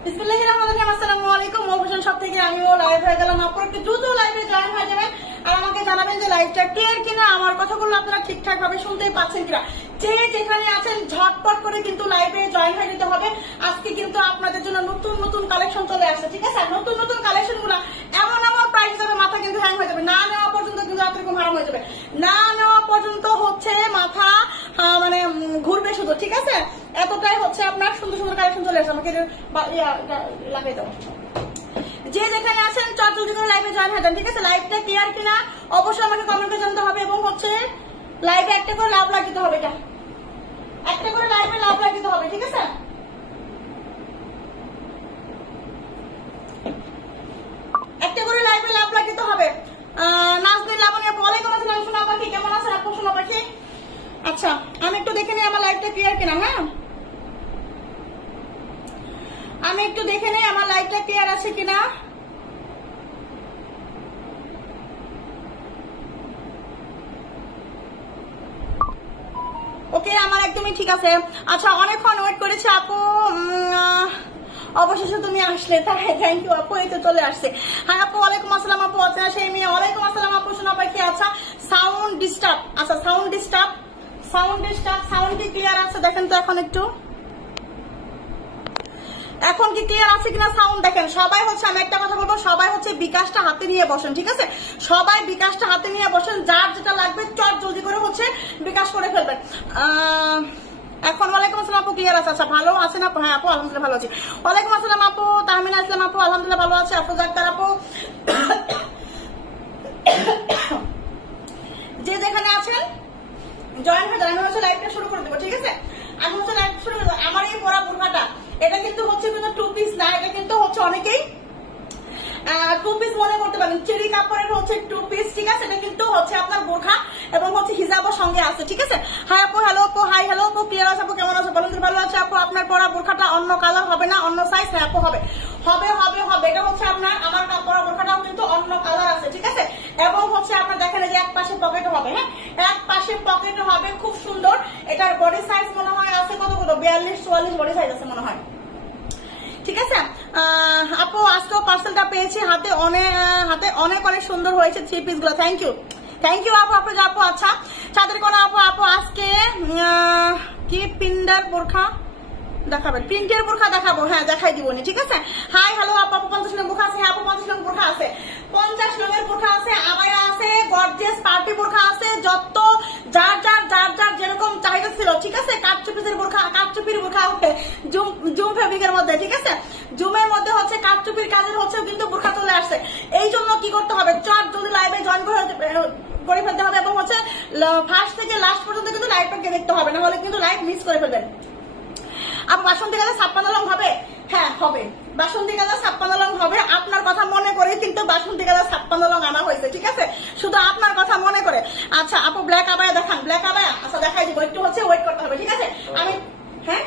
আসসালামু আলাইকুম। Mobile shop থেকে আমিও লাইভ হয়ে গেলাম। আপনারা একটু দ্রুত লাইভে জয়েন হয়ে যাবেন আর আমাকে জানাবেন যে লাইভটা ক্লিয়ার কিনা, আমার কথাগুলো আপনারা ঠিকঠাক ভাবে শুনতে পাচ্ছেন কিনা। যে যেখানে আছেন ঝটপট করে কিন্তু লাইভে জয়েন হয়ে যেতে হবে। আজকে কিন্তু আপনাদের জন্য নতুন নতুন কালেকশন চলে আসছে, ঠিক আছে? নতুন নতুন কালেকশন গুলো এমন এমন প্রাইস যাবে মাথা কিন্তু হ্যাং হয়ে যাবে, না নেওয়া পর্যন্ত কিন্তু এরকম হারাম হয়ে যাবে, না নেওয়া পর্যন্ত হচ্ছে মাথা মানে ঘুরবে শুধু, ঠিক আছে? এতটাই হচ্ছে আপনার সুন্দর সুন্দর কালেকশন চলে আসছে। আমাকে লাগাই দাও। যে যেখানে আছেন চট জলদি করে লাইভে জয়েন হয়ে যান, ঠিক আছে? লাইভটা ক্লিয়ার কিনা অবশ্যই আমাকে কমেন্টে জানাতে হবে এবং হচ্ছে লাইভে একটা করে লাভ লাগিতে হবে, এটা একটা করে লাইভে লাভ লাগিতে হবে, ঠিক আছে? একটা করে লাইভে লাভ লাগিতে হবে। নাজনীন লাবণী আপু, ওয়ালাইকুম আসসালাম। সোনা পাখি কেমন আছেন আপু? সোনা পাখি, আচ্ছা আমি একটু দেখে নিই আমার লাইভটা ক্লিয়ার কিনা। হ্যাঁ, আমি একটু দেখে নেই আমার লাইভটা ক্লিয়ার আছে কিনা। ওকে, আমার একদমই ঠিক আছে। আচ্ছা, অনেকক্ষণ ওয়েট করেছে আপু, অবশেষে তুমি আসলে, তাই থ্যাংক ইউ আপু। এই তো চলে আসছে। হ্যাঁ আপু, ওয়ালাইকুম আসসালাম আপু। আচ্ছা সেই মেয়ে, ওয়ালাইকুম আসসালাম আপু। শোনা পাখি, আচ্ছা সাউন্ড ডিস্টার্ব, আচ্ছা সাউন্ড ডিস্টার্ব, সাউন্ড কি ক্লিয়ার আছে দেখেন তো এখন একটু, এখন কি ক্লিয়ার আছে কিনা সাউন্ড দেখেন। সবাই হচ্ছে, আমি একটা কথা বলবো, সবাই হচ্ছে বিকাশটা হাতে নিয়ে বসেন, ঠিক আছে? সবাই বিকাশটা হাতে নিয়ে বসেন, যার যেটা লাগবে চট জলদি করে হচ্ছে বিকাশ করে ফেলবেন। এখন ওয়ালাইকুম আসসালাম আপু, ক্লিয়ার আছে? আচ্ছা ভালো আছেন আপু? হ্যাঁ আপু আলহামদুলিল্লাহ ভালো আছি। ওয়ালাইকুম আসসালাম আপু। তাহমিনা ইসলাম আপু, আলহামদুলিল্লাহ ভালো আছে। আপু জাক্তার আপু, যে যেখানে আছেন জয়েন হয়ে যান। আমি হচ্ছে লাইভটা শুরু করে দেবো, ঠিক আছে? আমি হচ্ছে লাইভ শুরু করে দেবো। আমার এই পরা বোরখাটা, এটা কিন্তু হচ্ছে কিন্তু 2 পিস না, এটা কিন্তু হচ্ছে অনেকেই 2 পিস মনে করতে পারেন। চেরি কাপড়ের হচ্ছে 2 পিস, ঠিক আছে? এটা কিন্তু হচ্ছে আপনার বোরখা এবং হচ্ছে হিজাবও সঙ্গে আছে, ঠিক আছে? হাই আপু, হ্যালো আপু, হাই হ্যালো আপু, ক্লিয়ার আছে আপু? কেমন আছে বলুন? ভালো আছে আপু। আপনার পরা বোরখাটা অন্য কালার হবে না, অন্য সাইজ? হ্যাঁ আপু হবে, হবে হবে হবে। এটা হচ্ছে আপনার, আমার পরা বোরখাটাও কিন্তু অন্য কালার আছে, ঠিক আছে? এবং হচ্ছে আপনার দেখেন যে এক পাশে পকেট হবে, হ্যাঁ এক পাশে পকেট হবে, খুব সুন্দর। এটার বডি সাইজ মনে হয় আছে কতগুলো, 42-44 বডি সাইজ আছে মনে হয়, ঠিক আছে? আপু আজকেও পার্সেলটা পেয়েছি, হাতে অনেক অনেক সুন্দর হয়েছে 3 পিস গুলো। থ্যাংক ইউ আপু। আপু আপু, আচ্ছা চাঁদের কোনা আপু, আপু আজকে কি পিন্ডার বোরখা দেখাবেন? প্রিন্টের বোরখা দেখাবো, হ্যাঁ দেখাই দিবনি, ঠিক আছে? হাই হ্যালো আপু, 50 লং বোরখা আছে? হ্যাঁ আপু 50 লং বোরখা আছে, 50 লঙের বোরখা আছে, আবায়া আছে, গর্জিয়াস পার্টি বোরখা আছে, যত যার যেরকম চাহিদা ছিল, ঠিক আছে? কাঠচুপির বোরখা, কাঠচুপির বোরখা হবে জুম ফেব্রিকের মধ্যে, ঠিক আছে? জুমের মধ্যে হচ্ছে কাঠচুপির কাজের হচ্ছে কিন্তু বোরখা চলে আসছে। এই জন্য কি করতে হবে, চট যদি লাইভে জয়েন করে ফেলতে হবে এবং হচ্ছে ফার্স্ট থেকে লাস্ট পর্যন্ত কিন্তু লাইভটাকে দেখতে হবে, না হলে কিন্তু লাইভ মিস করে ফেলবেন। আপু বাসন্তী কালার 56 লং হবে? হ্যাঁ হবে, বাসন্তী কালার 56 লং হবে। আপনার কথা মনে করে কিন্তু বাসন্তী কালার 56 লং আনা হয়েছে, ঠিক আছে? শুধু আপনার কথা মনে করে। আচ্ছা আপু ব্ল্যাক আবায়া দেখান, ব্ল্যাক আবায়া? আচ্ছা দেখাই দিব, একটু হচ্ছে ওয়েট করতে হবে, ঠিক আছে? আমি হ্যাঁ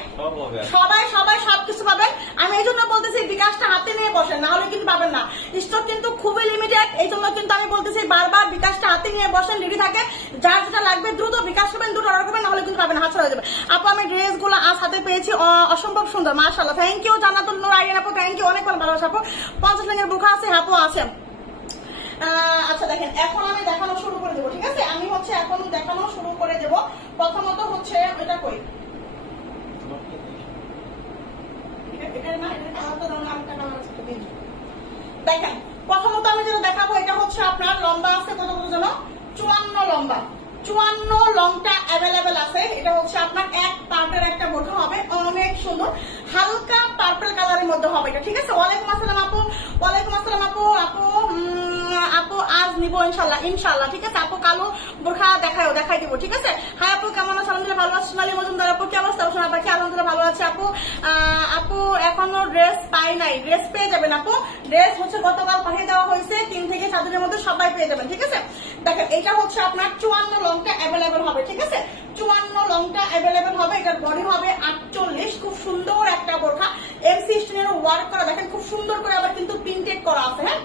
সবাই সবকিছু পাবেন। আমি এই জন্য বলতেছি বিকাশটা হাতে নিয়ে বসেন, না হলে কিন্তু পাবেন না। স্টক কিন্তু খুবই লিমিটেড, এই জন্য কিন্তু আমি বলতেছি বারবার বিকাশটা হাতে নিয়ে বসেন, রেডি থাকে। যার যেটা লাগবে দ্রুত বিকাশ করবেন, দ্রুত অর্ডার করবেন, না হলে কিন্তু পাবেন, হাত ছড়া যাবে। আপু আমি ড্রেস গুলো আজ হাতে পেয়েছি, অসম্ভব সুন্দর, মাশাআল্লাহ। থ্যাংক ইউ জান্নাতুল নূর আরিয়ান আপু, থ্যাংক ইউ, অনেক ভালোবাসা আপু। 50 লঙের বোরখা আছে? আপু আছে। আচ্ছা দেখেন, এখন আমি দেখানো শুরু করে দেবো, ঠিক আছে? আমি হচ্ছে এখন দেখানো শুরু করে দেবো। প্রথমত হচ্ছে এটা কই, দেখেন প্রথমত আমি যেটা দেখাবো, এটা হচ্ছে আপনার লম্বা আছে কত যেন 54 লম্বা, 54 লংটা অ্যাভেলেবেল আছে। এটা হচ্ছে আপনার এক পার্টের একটা বোরখা হবে, অনেক সুন্দর, হালকা পার্পল কালারের মধ্যে হবে এটা, ঠিক আছে? ওয়ালাইকুম আসসালাম আপু, ওয়ালাইকুম আসসালাম আপু। আপু আজ নিবো ইনশাল্লাহ, ঠিক আছে? আপু কালো বোরখা দেখাই দিব, ঠিক আছে? হাই আপু কেমন আছে? আলহামদুলিল্লাহ ভালো আছে। সোনালী মজুমদার আপু কি অবস্থা? শোনা পাখি আলহামদুলিল্লাহ ভালো আছে আপু। আপু এখনো ড্রেস পাই নাই, ড্রেস পেয়ে যাবেন আপু। ড্রেস হচ্ছে গতকাল পাঠিয়ে দেওয়া হয়েছে, 3 থেকে 7 দিনের মধ্যে সবাই পেয়ে যাবেন, ঠিক আছে? দেখেন এটা হচ্ছে আপনার 54 লংটা অ্যাভেলেবেল হবে, ঠিক আছে? 54 লংটা অ্যাভেলেবেল হবে। এটার বডি হবে 48, খুব সুন্দর একটা বোরখা, এমসি স্টোনের ওয়ার্ক করা, দেখেন খুব সুন্দর করে আবার কিন্তু প্রিন্টেড করা আছে, হ্যাঁ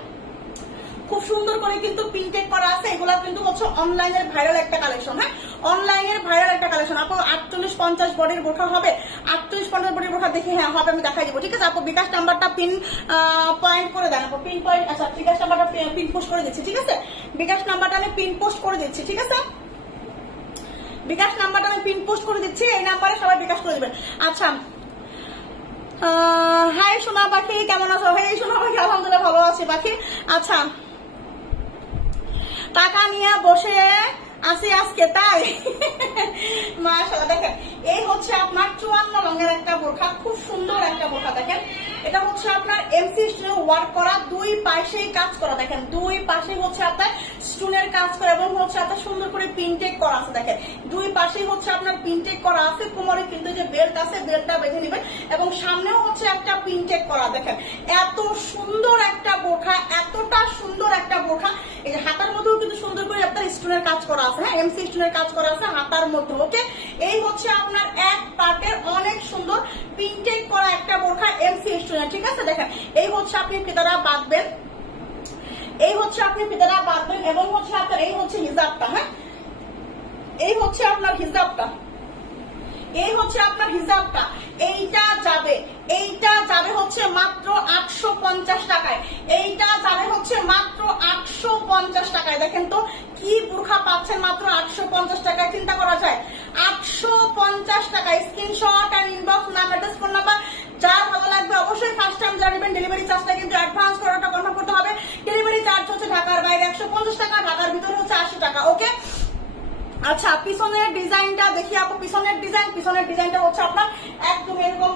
খুব সুন্দর করে কিন্তু প্রিন্টেড করা আছে। এগুলা কিন্তু হচ্ছে অনলাইনের ভাইরাল একটা কালেকশন, হ্যাঁ অনলাইনের ভাইরাল একটা কালেকশন। আপু 48-50 বডির বোরখা হবে, 48 কন্ট্রোল বডি বোরখা দেখি, হ্যাঁ হবে, আমি দেখাই দিব, ঠিক আছে আপু। বিকাশ নাম্বারটা পিন পয়েন্ট করে দেন আপু, পিন পয়েন্ট, আচ্ছা বিকাশ নাম্বারটা পিন পোস্ট করে দিচ্ছি, ঠিক আছে বিকাশ নাম্বারটা আমি পিন পোস্ট করে দিচ্ছি, ঠিক আছে বিকাশ নাম্বারটা আমি পিন পোস্ট করে দিচ্ছি, এই নাম্বারে সবাই বিকাশ করে দিবেন। আচ্ছা হাই সোনা পাখি, কেমন আছো? হাই সোনা পাখি, আলহামদুলিল্লাহ ভালো আছি পাখি। আচ্ছা টাকা নিয়ে বসে আসি আজকে, তাই মাশাআল্লাহ। দেখেন এই হচ্ছে আপনার 54 রঙের একটা বোরখা, খুব সুন্দর একটা বোরখা। দেখেন এটা হচ্ছে আপনার এমসি স্টোনে ওয়ার্ক করা, দুই পাশেই কাজ করা, দেখেন দুই পাশে হচ্ছে আপনার স্টোনের কাজ করা এবং হচ্ছে আপনার সুন্দর করে পিনটেক করা আছে। দেখেন দুই পাশেই হচ্ছে আপনার পিনটেক করা আছে, কোমরে কিন্তু যে বেল্ট আছে বেল্টটা বেঁধে নেবেন এবং সামনেও হচ্ছে একটা পিনটেক করা। দেখেন এত সুন্দর একটা বোরখা, এতটা সুন্দর একটা বোরখা। এই যে হাতার মধ্যেও কিন্তু সুন্দর করে আপনার স্টোনের কাজ করা আছে, হ্যাঁ এমসি স্টোনের কাজ করা আছে হাতার মধ্যে। ওকে এই হচ্ছে আপনার এক পার্টের অনেক সুন্দর পিনটেক করা একটা বোরখা এমসি স্টোনের, ঠিক আছে। দেখেন এই হচ্ছে আপনি ফিতাটা বাঁধবেন, এই হচ্ছে আপনি ফিতাটা বাঁধবেন এবং হচ্ছে আপনার এই হচ্ছে হিজাবটা, হ্যাঁ এই হচ্ছে আপনার হিজাবটা, এই হচ্ছে আপনার হিজাবটা। এইটা যাবে হচ্ছে মাত্র 850 টাকায়, এইটা যাবে হচ্ছে মাত্র 850 টাকায়। দেখেন তো কি বোরখা পাচ্ছেন মাত্র 850 টাকায়, চিন্তা করা যায় 850 টাকায়। স্ক্রিনশট আর ইনবক্স নাম অ্যাড্রেস ফোন নাম্বার যার ভালো লাগবে অবশ্যই ফার্স্ট টাইম জানাবেন। ডেলিভারি চার্জটা কিন্তু অ্যাডভান্স করাটা কনফার্ম করতে হবে। ডেলিভারি চার্জ হচ্ছে ঢাকার বাইরে 150 টাকা, ঢাকার ভিতরে হচ্ছে 80 টাকা। ওকে আচ্ছা পিছনের ডিজাইনটা দেখি আপু, পিছনের ডিজাইনটা হচ্ছে আপনার একদম এরকম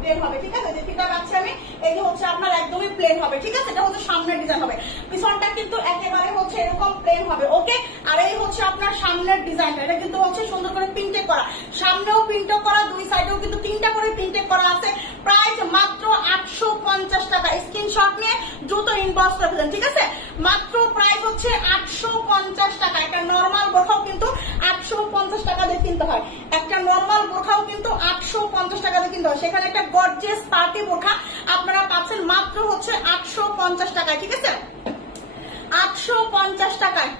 প্লেন হবে, ঠিক আছে যেটা পাচ্ছি আমি এই যে হচ্ছে আপনার একদমই প্লেন হবে, ঠিক আছে এটা হচ্ছে সামনের ডিজাইন হবে, পিছনটা কিন্তু একেবারে হচ্ছে এরকম প্লেন হবে। ওকে আর এই হচ্ছে আপনার সামনের ডিজাইনটা, এটা কিন্তু হচ্ছে সুন্দর করে প্রিন্টেড করা, সামনেও প্রিন্টেড করা, দুই সাইডেও কিন্তু 3টা করে প্রিন্টেড করা আছে। প্রাইস মাত্র 850 টাকা। স্ক্রিনশট নিয়ে দ্রুত ইনবক্স করে দেন, ঠিক আছে মাত্র প্রাইস হচ্ছে 850 টাকা। একটা নরমাল বোরখাও কিন্তু 850 টাকা দিয়ে কিনতে হয়, একটা নরমাল বোরখাও কিন্তু 850 টাকা দিয়ে কিনতে হয়, সেখানে একটা গর্জিয়াস পার্টি বোরখা আপনারা পাচ্ছেন মাত্র হচ্ছে 850 টাকায়, ঠিক আছে 850 টাকায়।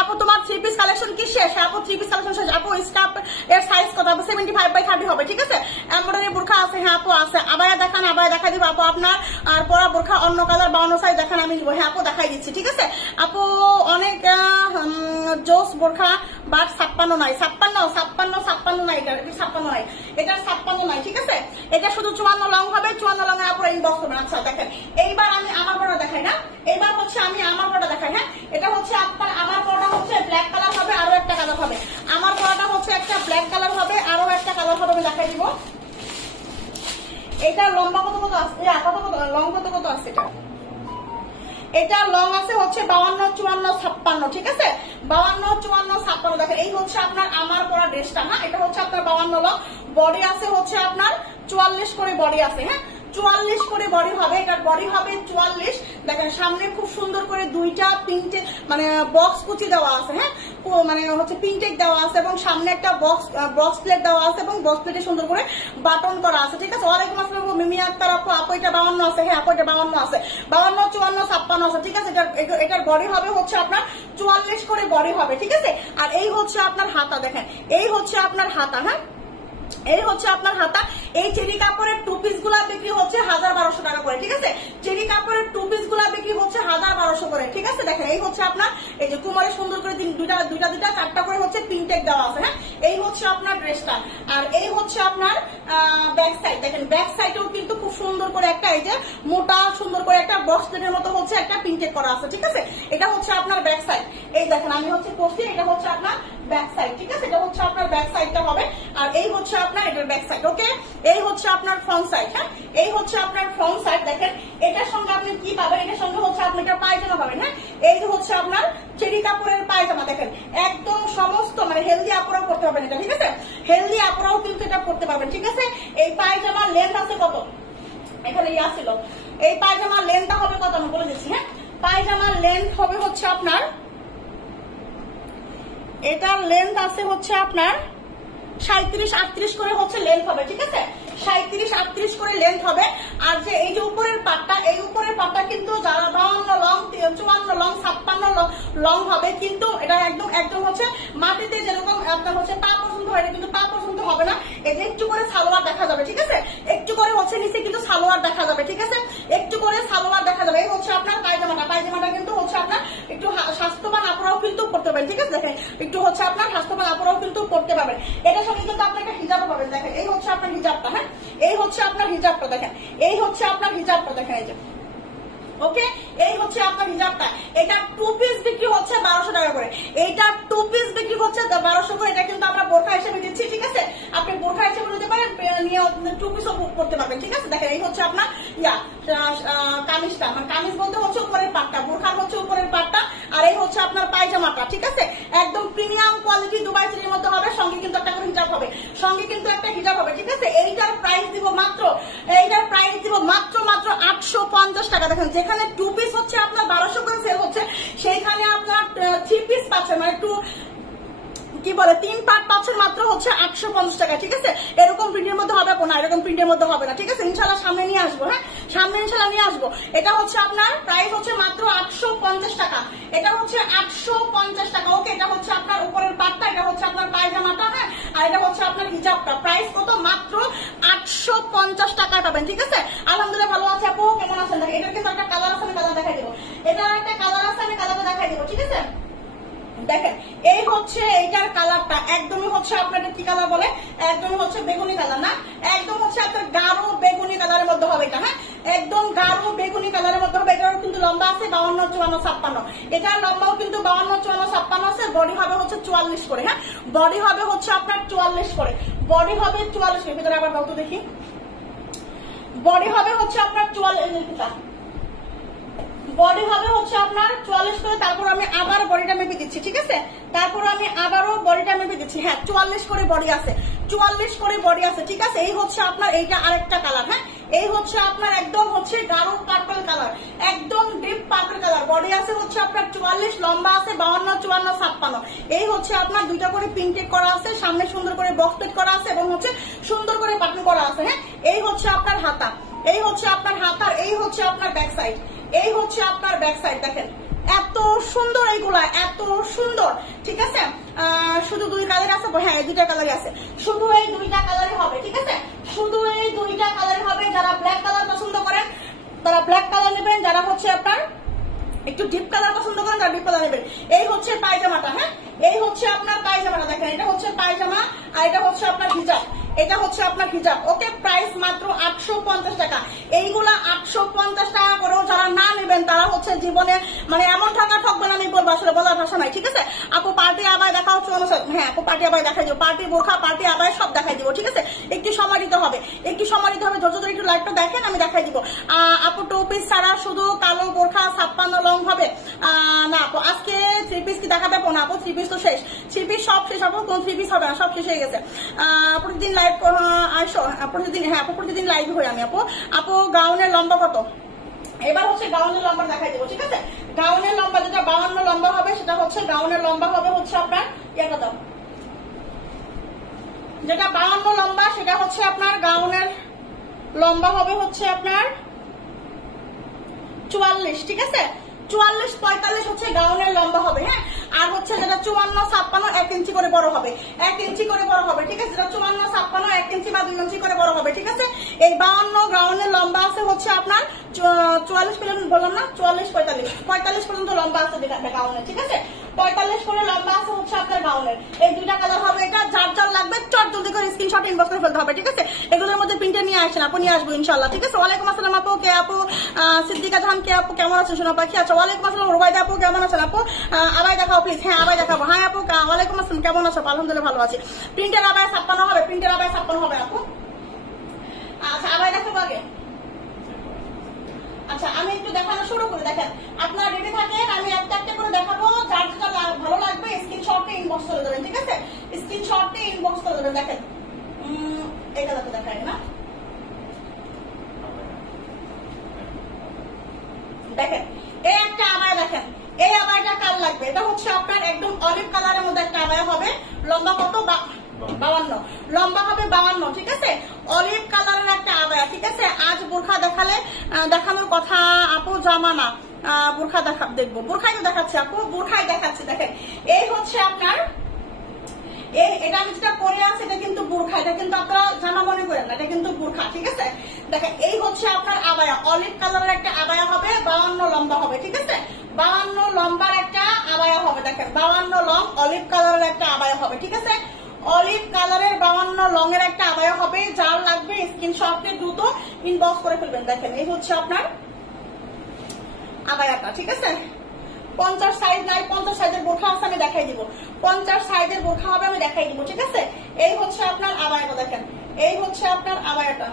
আপু তোমার 3 পিস কালেকশন কি শেষ? আপু 3 পিস কালেকশন শেষ। আপু স্কার্ফ এর সাইজ কত? 75/30 হবে, ঠিক আছে এমব্রয়ডারি বোরখা আছে, হ্যাঁ আপু আছে। আবায়া দেখান, আবায়া দেখাই দিব আপু। আপনার আর পরা বোরখা অন্য কালার 52 সাইজ দেখান, আমি নিব, হ্যাঁ আপু দেখাই দিচ্ছি, ঠিক আছে আপু। অনেক জোস বোরখা বাট 56 নাই, 56 নাই, এটা 56 নাই, এটা 56 নাই, ঠিক আছে এটা শুধু 54 লং হবে, 54 লং এর আপু ইনবক্স করবেন। আচ্ছা দেখেন এইবার আমি আমার পরা দেখাই না, এইবার হচ্ছে আমি আমার পরা দেখাই, হ্যাঁ এটা হচ্ছে আপনার আমার পরাটা হচ্ছে ব্ল্যাক কালার হবে, আরো একটা কালার হবে। আমার পরাটা হচ্ছে একটা ব্ল্যাক কালার হবে, আরো একটা কালার হবে, আমি দেখাই দিব। এটা লম্বা কত আছে, লং কত আছে, এটা লং আছে হচ্ছে 52, 54, 56, ঠিক আছে 52, 54, 56। দেখেন এই হচ্ছে আপনার আমার পরা ড্রেসটা, হ্যাঁ এটা হচ্ছে আপনার 52 লং, বডি আছে হচ্ছে আপনার 44 করে বডি আছে, হ্যাঁ 44 করে বডি হবে, এটার বডি হবে 44। দেখেন সামনে খুব সুন্দর করে দুইটা পিনটে মানে বক্স কুচি দেওয়া আছে, হ্যাঁ মানে হচ্ছে পিনটেক দেওয়া আছে এবং সামনে একটা বক্স প্লেট দেওয়া আছে এবং বক্স প্লেটে সুন্দর করে বাটন করা আছে, ঠিক আছে। ওয়ালাইকুম আসসালাম মিমি আক্তার আপু, আপু এটা 52 আছে, হ্যাঁ আপু এটা 52 আছে, 52, 54, 56 আছে, ঠিক আছে এটার বডি হবে হচ্ছে আপনার 44 করে বডি হবে, ঠিক আছে। আর এই হচ্ছে আপনার হাতা, দেখেন এই হচ্ছে আপনার হাতা, হ্যাঁ এই হচ্ছে আপনার হাতা। এই চেরি কাপড়ের 2 পিস গুলা বিক্রি হচ্ছে 1000-1200 টাকা করে, ঠিক আছে চেরি কাপড়ের 2 পিস গুলা বিক্রি হচ্ছে 1000-1200 করে, ঠিক আছে। দেখেন এই হচ্ছে আপনার এই যে কুমারে সুন্দর করে দুইটা 4টা করে হচ্ছে পিনটেক দেওয়া আছে, হ্যাঁ এই হচ্ছে আপনার ড্রেসটা। আর এই হচ্ছে আপনার ব্যাক সাইড, দেখেন ব্যাক সাইডেও কিন্তু খুব সুন্দর করে একটা এই যে মোটা সুন্দর করে একটা বক্স প্লেটের মতো হচ্ছে একটা পিনটেক করা আছে, ঠিক আছে এটা হচ্ছে আপনার ব্যাক সাইড। এই দেখেন আমি হচ্ছে করছি, এটা হচ্ছে আপনার ব্যাক সাইড, ঠিক আছে এটা হচ্ছে আপনার ব্যাক সাইডটা হবে। আর এই হচ্ছে আপনার এটার ব্যাক সাইড। ওকে এই হচ্ছে আপনার ফ্রন্ট সাইড, হ্যাঁ এই হচ্ছে আপনার ফ্রন্ট সাইড। দেখেন এটার সঙ্গে আপনি কি পাবেন, এটার সঙ্গে হচ্ছে আপনি একটা পায়জামা পাবেন, হ্যাঁ এই যে হচ্ছে আপনার চেরি কাপড়ের পায়জামা। দেখেন একদম সমস্ত মানে হেলদি আপুরাও করতে পারবেন এটা, ঠিক আছে হেলদি আপুরাও কিন্তু এটা করতে পারবেন, ঠিক আছে। এই পায়জামার লেন্থ আছে কত, এখানে ইয়া ছিল, এই পায়জামার লেন্থটা হবে কত আমি বলে দিচ্ছি, হ্যাঁ পায়জামার লেন্থ হবে হচ্ছে আপনার, এটার লেন্থ আছে হচ্ছে আপনার 37-38 করে হচ্ছে লেন্থ হবে, ঠিক আছে? 37-38 করে লেন্থ হবে। আর যে এই যে উপরের পাটটা, এই উপরের পাটটা কিন্তু যারা 52 লং, 54 লং, 56 লং হবে, কিন্তু এটা একদম একদম হচ্ছে মাটিতে যেরকম আপনার হচ্ছে পা পর্যন্ত হয়, এটা কিন্তু পা পর্যন্ত হবে না। এই যে একটু করে সালোয়ার দেখা যাবে, ঠিক আছে? একটু করে হচ্ছে নিচে কিন্তু সালোয়ার দেখা যাবে, ঠিক আছে? একটু করে সালোয়ার দেখা যাবে। এই হচ্ছে আপনার পায়জামাটা। পায়জামাটা কিন্তু হচ্ছে আপনার একটু স্বাস্থ্যবান আপুরাও কিন্তু পড়তে পারেন, ঠিক আছে? দেখেন একটু হচ্ছে আপনার স্বাস্থ্যবান আপুরাও কিন্তু পড়তে পারবেন। এটার সঙ্গে কিন্তু আপনার একটা হিজাব পাবেন। দেখেন এই হচ্ছে আপনার হিজাবটা, হ্যাঁ, এই হচ্ছে আপনার হিজাবটা। দেখেন এই হচ্ছে আপনার হিজাবটা, দেখেন এই যে, ওকে, এই হচ্ছে আপনার হিজাবটা। এটা 2 পিস বিক্রি হচ্ছে 1200 টাকা করে। এইটা 2 পিস বিক্রি হচ্ছে 1200 করে। এটা কিন্তু আমরা বোরখা হিসেবে দিচ্ছি, ঠিক আছে? আপনি বোরখা হিসেবে নিতে পারেন, নিয়ে 2 পিসও বুক করতে পারবেন, ঠিক আছে? দেখেন এই হচ্ছে আপনার কামিজটা, মানে কামিজ বলতে হচ্ছে উপরের পাটটা, বোরখার হচ্ছে উপরের পাটটা, আর এই হচ্ছে আপনার পায়জামাটা, ঠিক আছে? একদম প্রিমিয়াম কোয়ালিটি দুবাই সিটির মধ্যে হবে। সঙ্গে কিন্তু একটা করে হিজাব হবে, সঙ্গে কিন্তু একটা হিজাব হবে, ঠিক আছে? এইটার প্রাইস দিব মাত্র 850 টাকা। দেখেন যেখানে 2 পিস হচ্ছে আপনার 1200 করে সেল হচ্ছে, সেইখানে আপনার 3 পিস পাচ্ছেন, মানে 3 পার্ট পাচ্ছেন মাত্র হচ্ছে 850 টাকা, ঠিক আছে? এরকম প্রিন্টের মধ্যে হবে না, এরকম প্রিন্টের মধ্যে হবে না, ঠিক আছে? ইনশাআল্লাহ সামনে নিয়ে আসবো, হ্যাঁ, সামনে ইনশাআল্লাহ নিয়ে আসবো। এটা হচ্ছে আপনার প্রাইস হচ্ছে মাত্র 850 টাকা। এটা হচ্ছে 850 টাকা, ওকে? এটা হচ্ছে আপনার উপরের পাটটা, এটা হচ্ছে আপনার পায়জামাটা, হ্যাঁ, আর এটা হচ্ছে আপনার হিজাবটা। প্রাইস কত? মাত্র 850 টাকায় পাবেন, ঠিক আছে? আলহামদুলিল্লাহ, ভালো আছে আপু, কেমন আছেন? দেখেন এটার কিন্তু একটা কালার আছে, আমি কালার দেখাই দেবো। এটা একটা কালার আছে, আমি কালারটা দেখাই দেবো, ঠিক আছে? দেখেন এই হচ্ছে এইটার কালারটা, একদমই হচ্ছে আপনার কি কালার বলে, একদমই হচ্ছে বেগুনি কালার, না, একদম হচ্ছে আপনার গাঢ় বেগুনি কালারের মধ্যে হবে এটা, হ্যাঁ, একদম গাঢ় বেগুনি কালারের মধ্যে হবে। এটার কিন্তু লম্বা আছে 52, 54, 56। এটার লম্বাও কিন্তু 52, 54, 56 আছে। বডি হবে হচ্ছে 44 করে, হ্যাঁ, বডি হবে হচ্ছে আপনার 44 করে, বডি হবে 44 করে। ভিতরে আবার দাও তো দেখি, বডি হবে হচ্ছে আপনার 44, বডি হবে হচ্ছে আপনার 44 করে। তারপর আমি আবার বডিটা মেপে দিচ্ছি, ঠিক আছে? তারপর আমি আবারও বডিটা মেপে দিচ্ছি, হ্যাঁ, 44 করে বডি আছে, 44 করে বডি আছে, ঠিক আছে? এই হচ্ছে আপনার এইটা আরেকটা কালার, হ্যাঁ, এই হচ্ছে আপনার একদম হচ্ছে গাঢ় পার্পল কালার, একদম ডিপ পার্পল কালার। বডি আছে হচ্ছে আপনার 44, লম্বা আছে 52, 54, 56। এই হচ্ছে আপনার দুইটা করে প্রিন্টেড করা আছে, সামনে সুন্দর করে বক্স পেট করা আছে এবং হচ্ছে সুন্দর করে বাটন করা আছে, হ্যাঁ। এই হচ্ছে আপনার হাতা, এই হচ্ছে আপনার হাতার, এই হচ্ছে আপনার ব্যাক সাইড, এই হচ্ছে আপনার ব্যাক সাইড। দেখেন এত সুন্দর, এইগুলা এত সুন্দর, ঠিক আছে? শুধু 2 কালার আছে, হ্যাঁ, এই 2টা কালারই আছে, শুধু এই 2টা কালারই হবে, ঠিক আছে? শুধু এই 2টা কালারই হবে। যারা ব্ল্যাক কালার পছন্দ করেন তারা ব্ল্যাক কালার নেবেন, যারা হচ্ছে আপনার একটু ডিপ কালার পছন্দ করেন তারা ডিপ কালার নেবেন। এই হচ্ছে পায়জামাটা, হ্যাঁ, এই হচ্ছে আপনার পায়জামাটা। দেখেন এটা হচ্ছে পায়জামা, আর এটা হচ্ছে আপনার হিজাব, এটা হচ্ছে আপনার হিজাব, ওকে? প্রাইস মাত্র 850 টাকা। এইগুলা 850 টাকা করেও যারা না নেবেন তারা হচ্ছে জীবনে মানে এমন টাকা ঠকবেন, আমি বলবো, আসলে বলার ভাষা নাই, ঠিক আছে? আপু পার্টি আবার দেখা হচ্ছে, হ্যাঁ আপু পার্টি আবার দেখাই দিব, পার্টি বোরখা পার্টি আবার সব দেখাই দিব, ঠিক আছে? একটু সময় দিতে হবে, একটু সময় দিতে হবে, ধৈর্য ধরে একটু লাইভটা দেখেন, আমি দেখাই দিব। আপু 2 পিস ছাড়া শুধু কালো বোরখা 56 লং হবে না আপু? আজকে 3 পিস কি দেখাবে না আপু? 3 পিস তো শেষ, 3 পিস সব শেষ আপু, কোন 3 পিস হবে না, সব শেষ হয়ে গেছে। প্রতিদিন লাইভ আসো, প্রতিদিন, হ্যাঁ আপু প্রতিদিন লাইভ হই আমি। আপু আপু গাউনের লম্বা কত? এবার হচ্ছে গাউনের লম্বা দেখাই দেবো, ঠিক আছে? গাউনের লম্বা যেটা 52 লম্বা হবে, সেটা হচ্ছে গাউনের লম্বা হবে হচ্ছে আপনার কত, যেটা 52 লম্বা সেটা হচ্ছে আপনার গাউনের লম্বা হবে হচ্ছে আপনার 44, ঠিক আছে? 44, 45 হচ্ছে গাউনের লম্বা হবে, হ্যাঁ। আর হচ্ছে যেটা 54, 56 1 ইঞ্চি করে বড় হবে, 1 ইঞ্চি করে বড় হবে, ঠিক আছে? যেটা 54, 56 1 ইঞ্চি বা 2 ইঞ্চি করে বড় হবে, ঠিক আছে? এই 52 গাউনের লম্বা আছে হচ্ছে আপনার 44 পর্যন্ত, বললাম না 44, 45 পর্যন্ত লম্বা আছে গাউনের, ঠিক আছে? 45 করে লম্বা আছে হচ্ছে আপনার গাউনের। এই 2টা কালার হবে। এটা যার যার লাগবে চট জলদি করে স্ক্রিনশট ইনবক্স করে ফেলতে হবে, ঠিক আছে? এগুলোর মধ্যে প্রিন্টে নিয়ে আসেন আপু, নিয়ে আসবো ইনশাআল্লাহ, ঠিক আছে? ওয়ালাইকুম আসসালাম আপু, কে আপু? সিদ্দিকা জাহান, কে আপু? কেমন আছেন সোনা পাখি? আচ্ছা, ওয়ালাইকুম আসসালাম রুবাইদা আপু, কেমন আছেন আপু? আবাই দেখাও প্লিজ, হ্যাঁ আবাই দেখাবো, হ্যাঁ আপু ওয়ালাইকুম আসসালাম, কেমন আছো? আলহামদুলিল্লাহ ভালো আছি। প্রিন্টের আবাই 56 হবে, প্রিন্টের আবাই 56 হবে আপু। আচ্ছা আবাই দেখাবো আগে। আচ্ছা আমি একটু দেখানো শুরু করি। দেখেন আপনারা রেডি থাকেন, আমি একটা একটা করে দেখাবো, যার যেটা ভালো লাগবে স্ক্রিনশটে ইনবক্স করে দেবেন, ঠিক আছে? স্ক্রিনশটে ইনবক্স করে দেবেন। দেখেন এই কালারটা দেখায় না, দেখেন এই একটা আবায়া, দেখেন এই আবায়াটা কাল লাগবে। এটা হচ্ছে আপনার একদম অলিভ কালারের মধ্যে একটা আবায়া হবে, লম্বা কত 52, লম্বা হবে 52, ঠিক আছে। অলিভ কালারের একটা আবায়া, ঠিক আছে। আজ বোরখা দেখানোর কথা আপু, জামা না, বোরখা দেখবো, বোরখাই তো দেখাচ্ছে আপু, বোরখাই দেখাচ্ছে। দেখেন এই হচ্ছে আপনার এটা আমি যেটা পরে আছে এটা কিন্তু বোরখা, এটা কিন্তু আপনারা জামা মনে করেন না, এটা কিন্তু বোরখা, ঠিক আছে। দেখেন এই হচ্ছে আপনার আবায়া, অলিভ কালারের একটা আবায়া হবে, 52 লম্বা হবে, ঠিক আছে। 52 লম্বার একটা আবায়া হবে, দেখেন 52 লং অলিভ কালারের একটা আবায়া হবে, ঠিক আছে। অলিভ কালারের 52 লং এর একটা আবায়া হবে। যার লাগবে স্ক্রিনশটে দ্রুত ইনবক্স করে ফেলবেন। দেখেন এই হচ্ছে আপনার আবায়াটা, ঠিক আছে। 50 সাইজ নাই, 50 সাইজের বোরখা আছে আমি দেখাই দিব, 50 সাইজের বোরখা হবে আমি দেখাই দিব, ঠিক আছে। এই হচ্ছে আপনার আবায়াটা, দেখেন এই হচ্ছে আপনার আবায়াটা,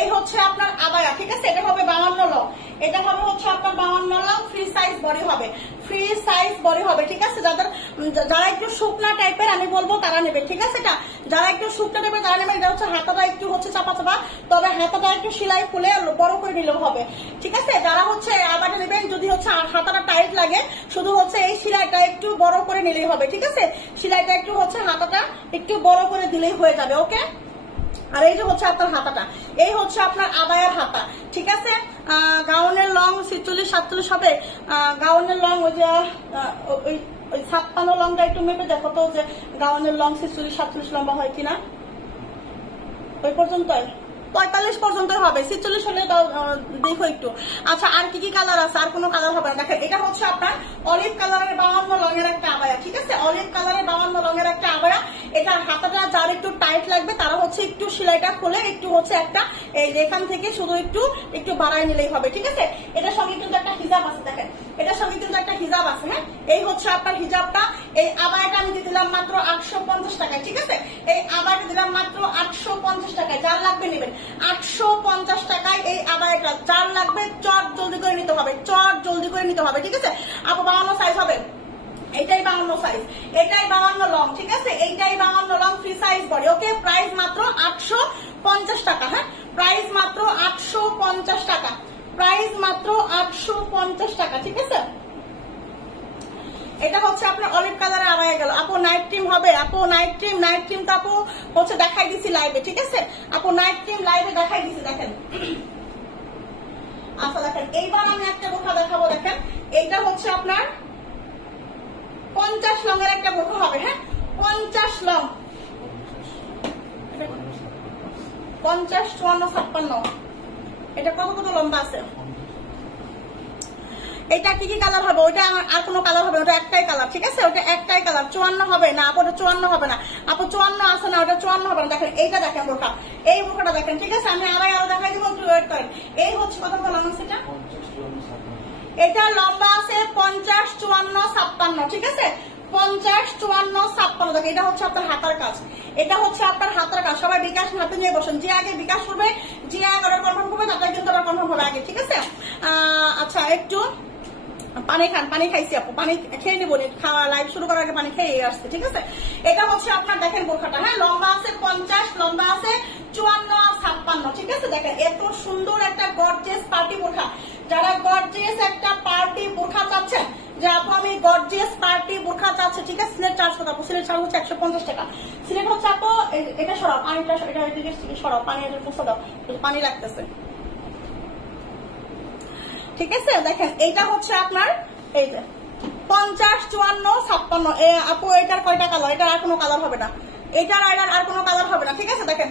এই হচ্ছে আপনার আবায়া, ঠিক আছে। এটা হবে 52 লং, এটা হবে হচ্ছে আপনার 52 লং, ফ্রি সাইজ বডি হবে, ফ্রি সাইজ বডি হবে, ঠিক আছে। যারা একটু শুকনা টাইপের আমি বলবো তারা নেবে, ঠিক আছে। এটা যারা একটু শুকনা টাইপের তারা নেবে। এটা হচ্ছে হাতাটা একটু হচ্ছে চাপা চাপা, তবে হাতাটা একটু সেলাই খুলে বড় করে নিলেও হবে, ঠিক আছে। যারা হচ্ছে আবাটা নেবেন, যদি হচ্ছে হাতাটা টাইট লাগে, শুধু হচ্ছে এই সেলাইটা একটু বড় করে নিলেই হবে, ঠিক আছে। সেলাইটা একটু হচ্ছে হাতাটা একটু বড় করে দিলেই হয়ে যাবে, ওকে। আর এই যে হচ্ছে আপনার হাতাটা, এই হচ্ছে আপনার আবায়ার হাতা, ঠিক আছে। গাউনের লং 46-47 হবে, গাউনের লং ওই যে ওই 56 লংটা একটু মেপে দেখো তো, যে গাউনের লং 46-47 লম্বা হয় কিনা, ওই পর্যন্তই 45 পর্যন্ত হবে, 46 হলে দেখো একটু। আচ্ছা আর কি কি কালার আছে, আর কোনো কালার হবে না। দেখেন এটা হচ্ছে আপনার অলিভ কালারের 52 লঙের একটা আবায়া, ঠিক আছে। অলিভ কালারের 52 লঙের একটা আবায়া। এটা হাতাটা যার একটু টাইট লাগবে তারা হচ্ছে একটু সেলাইটা খুলে একটু হচ্ছে একটা এই এখান থেকে শুধু একটু বাড়াই নিলেই হবে, ঠিক আছে। এটার সঙ্গে কিন্তু একটা হিজাব আছে, দেখেন এটার সঙ্গে কিন্তু একটা হিজাব আছে, হ্যাঁ। এই হচ্ছে আপনার হিজাবটা। এই আবায়াটা আমি দিয়ে দিলাম মাত্র 850 টাকায়, ঠিক আছে। এই আবায়াটা দিলাম মাত্র 850 টাকায়, যার লাগবে নেবেন। 850 টাকায় এই আবায়াটা, যার লাগবে চট জলদি করে নিতে হবে, চট জলদি করে নিতে হবে, ঠিক আছে। আপু 52 সাইজ হবে, এটাই 52 সাইজ, এটাই 52 লং, ঠিক আছে। এইটাই 52 long, free size body, okay. Price মাত্র 850 টাকা, হ্যাঁ। প্রাইস মাত্র 850 টাকা, প্রাইস মাত্র 850 টাকা, ঠিক আছে। এটা হচ্ছে আপনার অলিভ কালারের আবায়া গেল। আপু নাইট ক্রিম হবে, আপু নাইট ক্রিম তো আপু হচ্ছে দেখাই দিছি লাইভে, ঠিক আছে। আপু নাইট ক্রিম লাইভে দেখাই দিছি, দেখেন। আচ্ছা দেখেন এইবার আমি একটা বোরখা দেখাবো, দেখেন এইটা হচ্ছে আপনার 50 লং এর একটা বোরখা হবে, হ্যাঁ। 50 লং, 50, 54, 56, এটা কত লম্বা আছে। এটা কি কি কালার হবে, ওইটা আর কোনো কালার হবে, ওটা একটাই কালার, ঠিক আছে। ওটা একটাই কালার, 54 হবে না আপু, ওটা 54 হবে না আপু, 54 আছে না, ওটা 54 হবে না। দেখেন এইটা দেখেন বোরখা, এই বোরখাটা দেখেন, ঠিক আছে। আমি আরো দেখাই দিব, একটু ওয়েট করেন। এই হচ্ছে কত লং আছে এটা, এটা লম্বা আছে 50, 54, 56, ঠিক আছে। 50, 54, 56, দেখেন এটা হচ্ছে আপনার হাতার কাজ, এটা হচ্ছে আপনার হাতার কাজ। সবাই বিকাশ হাতে নিয়ে বসেন, যে আগে বিকাশ করবে, যে আগে অর্ডার কনফার্ম করবে তারপরে কিন্তু অর্ডার কনফার্ম হবে আগে, ঠিক আছে। আচ্ছা একটু পানি খান, পানি খাইছি আপু, পানি খেয়ে নিব, খাওয়া লাইভ শুরু করার আগে পানি খেয়ে আসছে, ঠিক আছে। এটা হচ্ছে আপনার দেখেন বোরখাটা, হ্যাঁ। লম্বা আছে 50, লম্বা আছে 54 আর 56, ঠিক আছে। দেখেন এত সুন্দর একটা গর্জিয়াস পার্টি বোরখা। যারা গর্জিয়াস একটা পার্টি বোরখা চাচ্ছেন, যে আপু আমি গর্জিয়াস পার্টি বোরখা চাচ্ছি, ঠিক আছে। সিলেট চার্জ কত আপু, সিলেট চার্জ হচ্ছে 150 টাকা। সিলেট হচ্ছে আপু এটা সরাও, পানিটা এটা সরাও, পানি এটা পোষা দাও, পানি লাগতেছে, ঠিক আছে। দেখেন এইটা হচ্ছে আপনার এই যে 50, 54, 56, আপু এটার কয়টা কালার, এটার আর কোনো কালার হবে না, এটার আর কোনো কালার হবে না, ঠিক আছে। দেখেন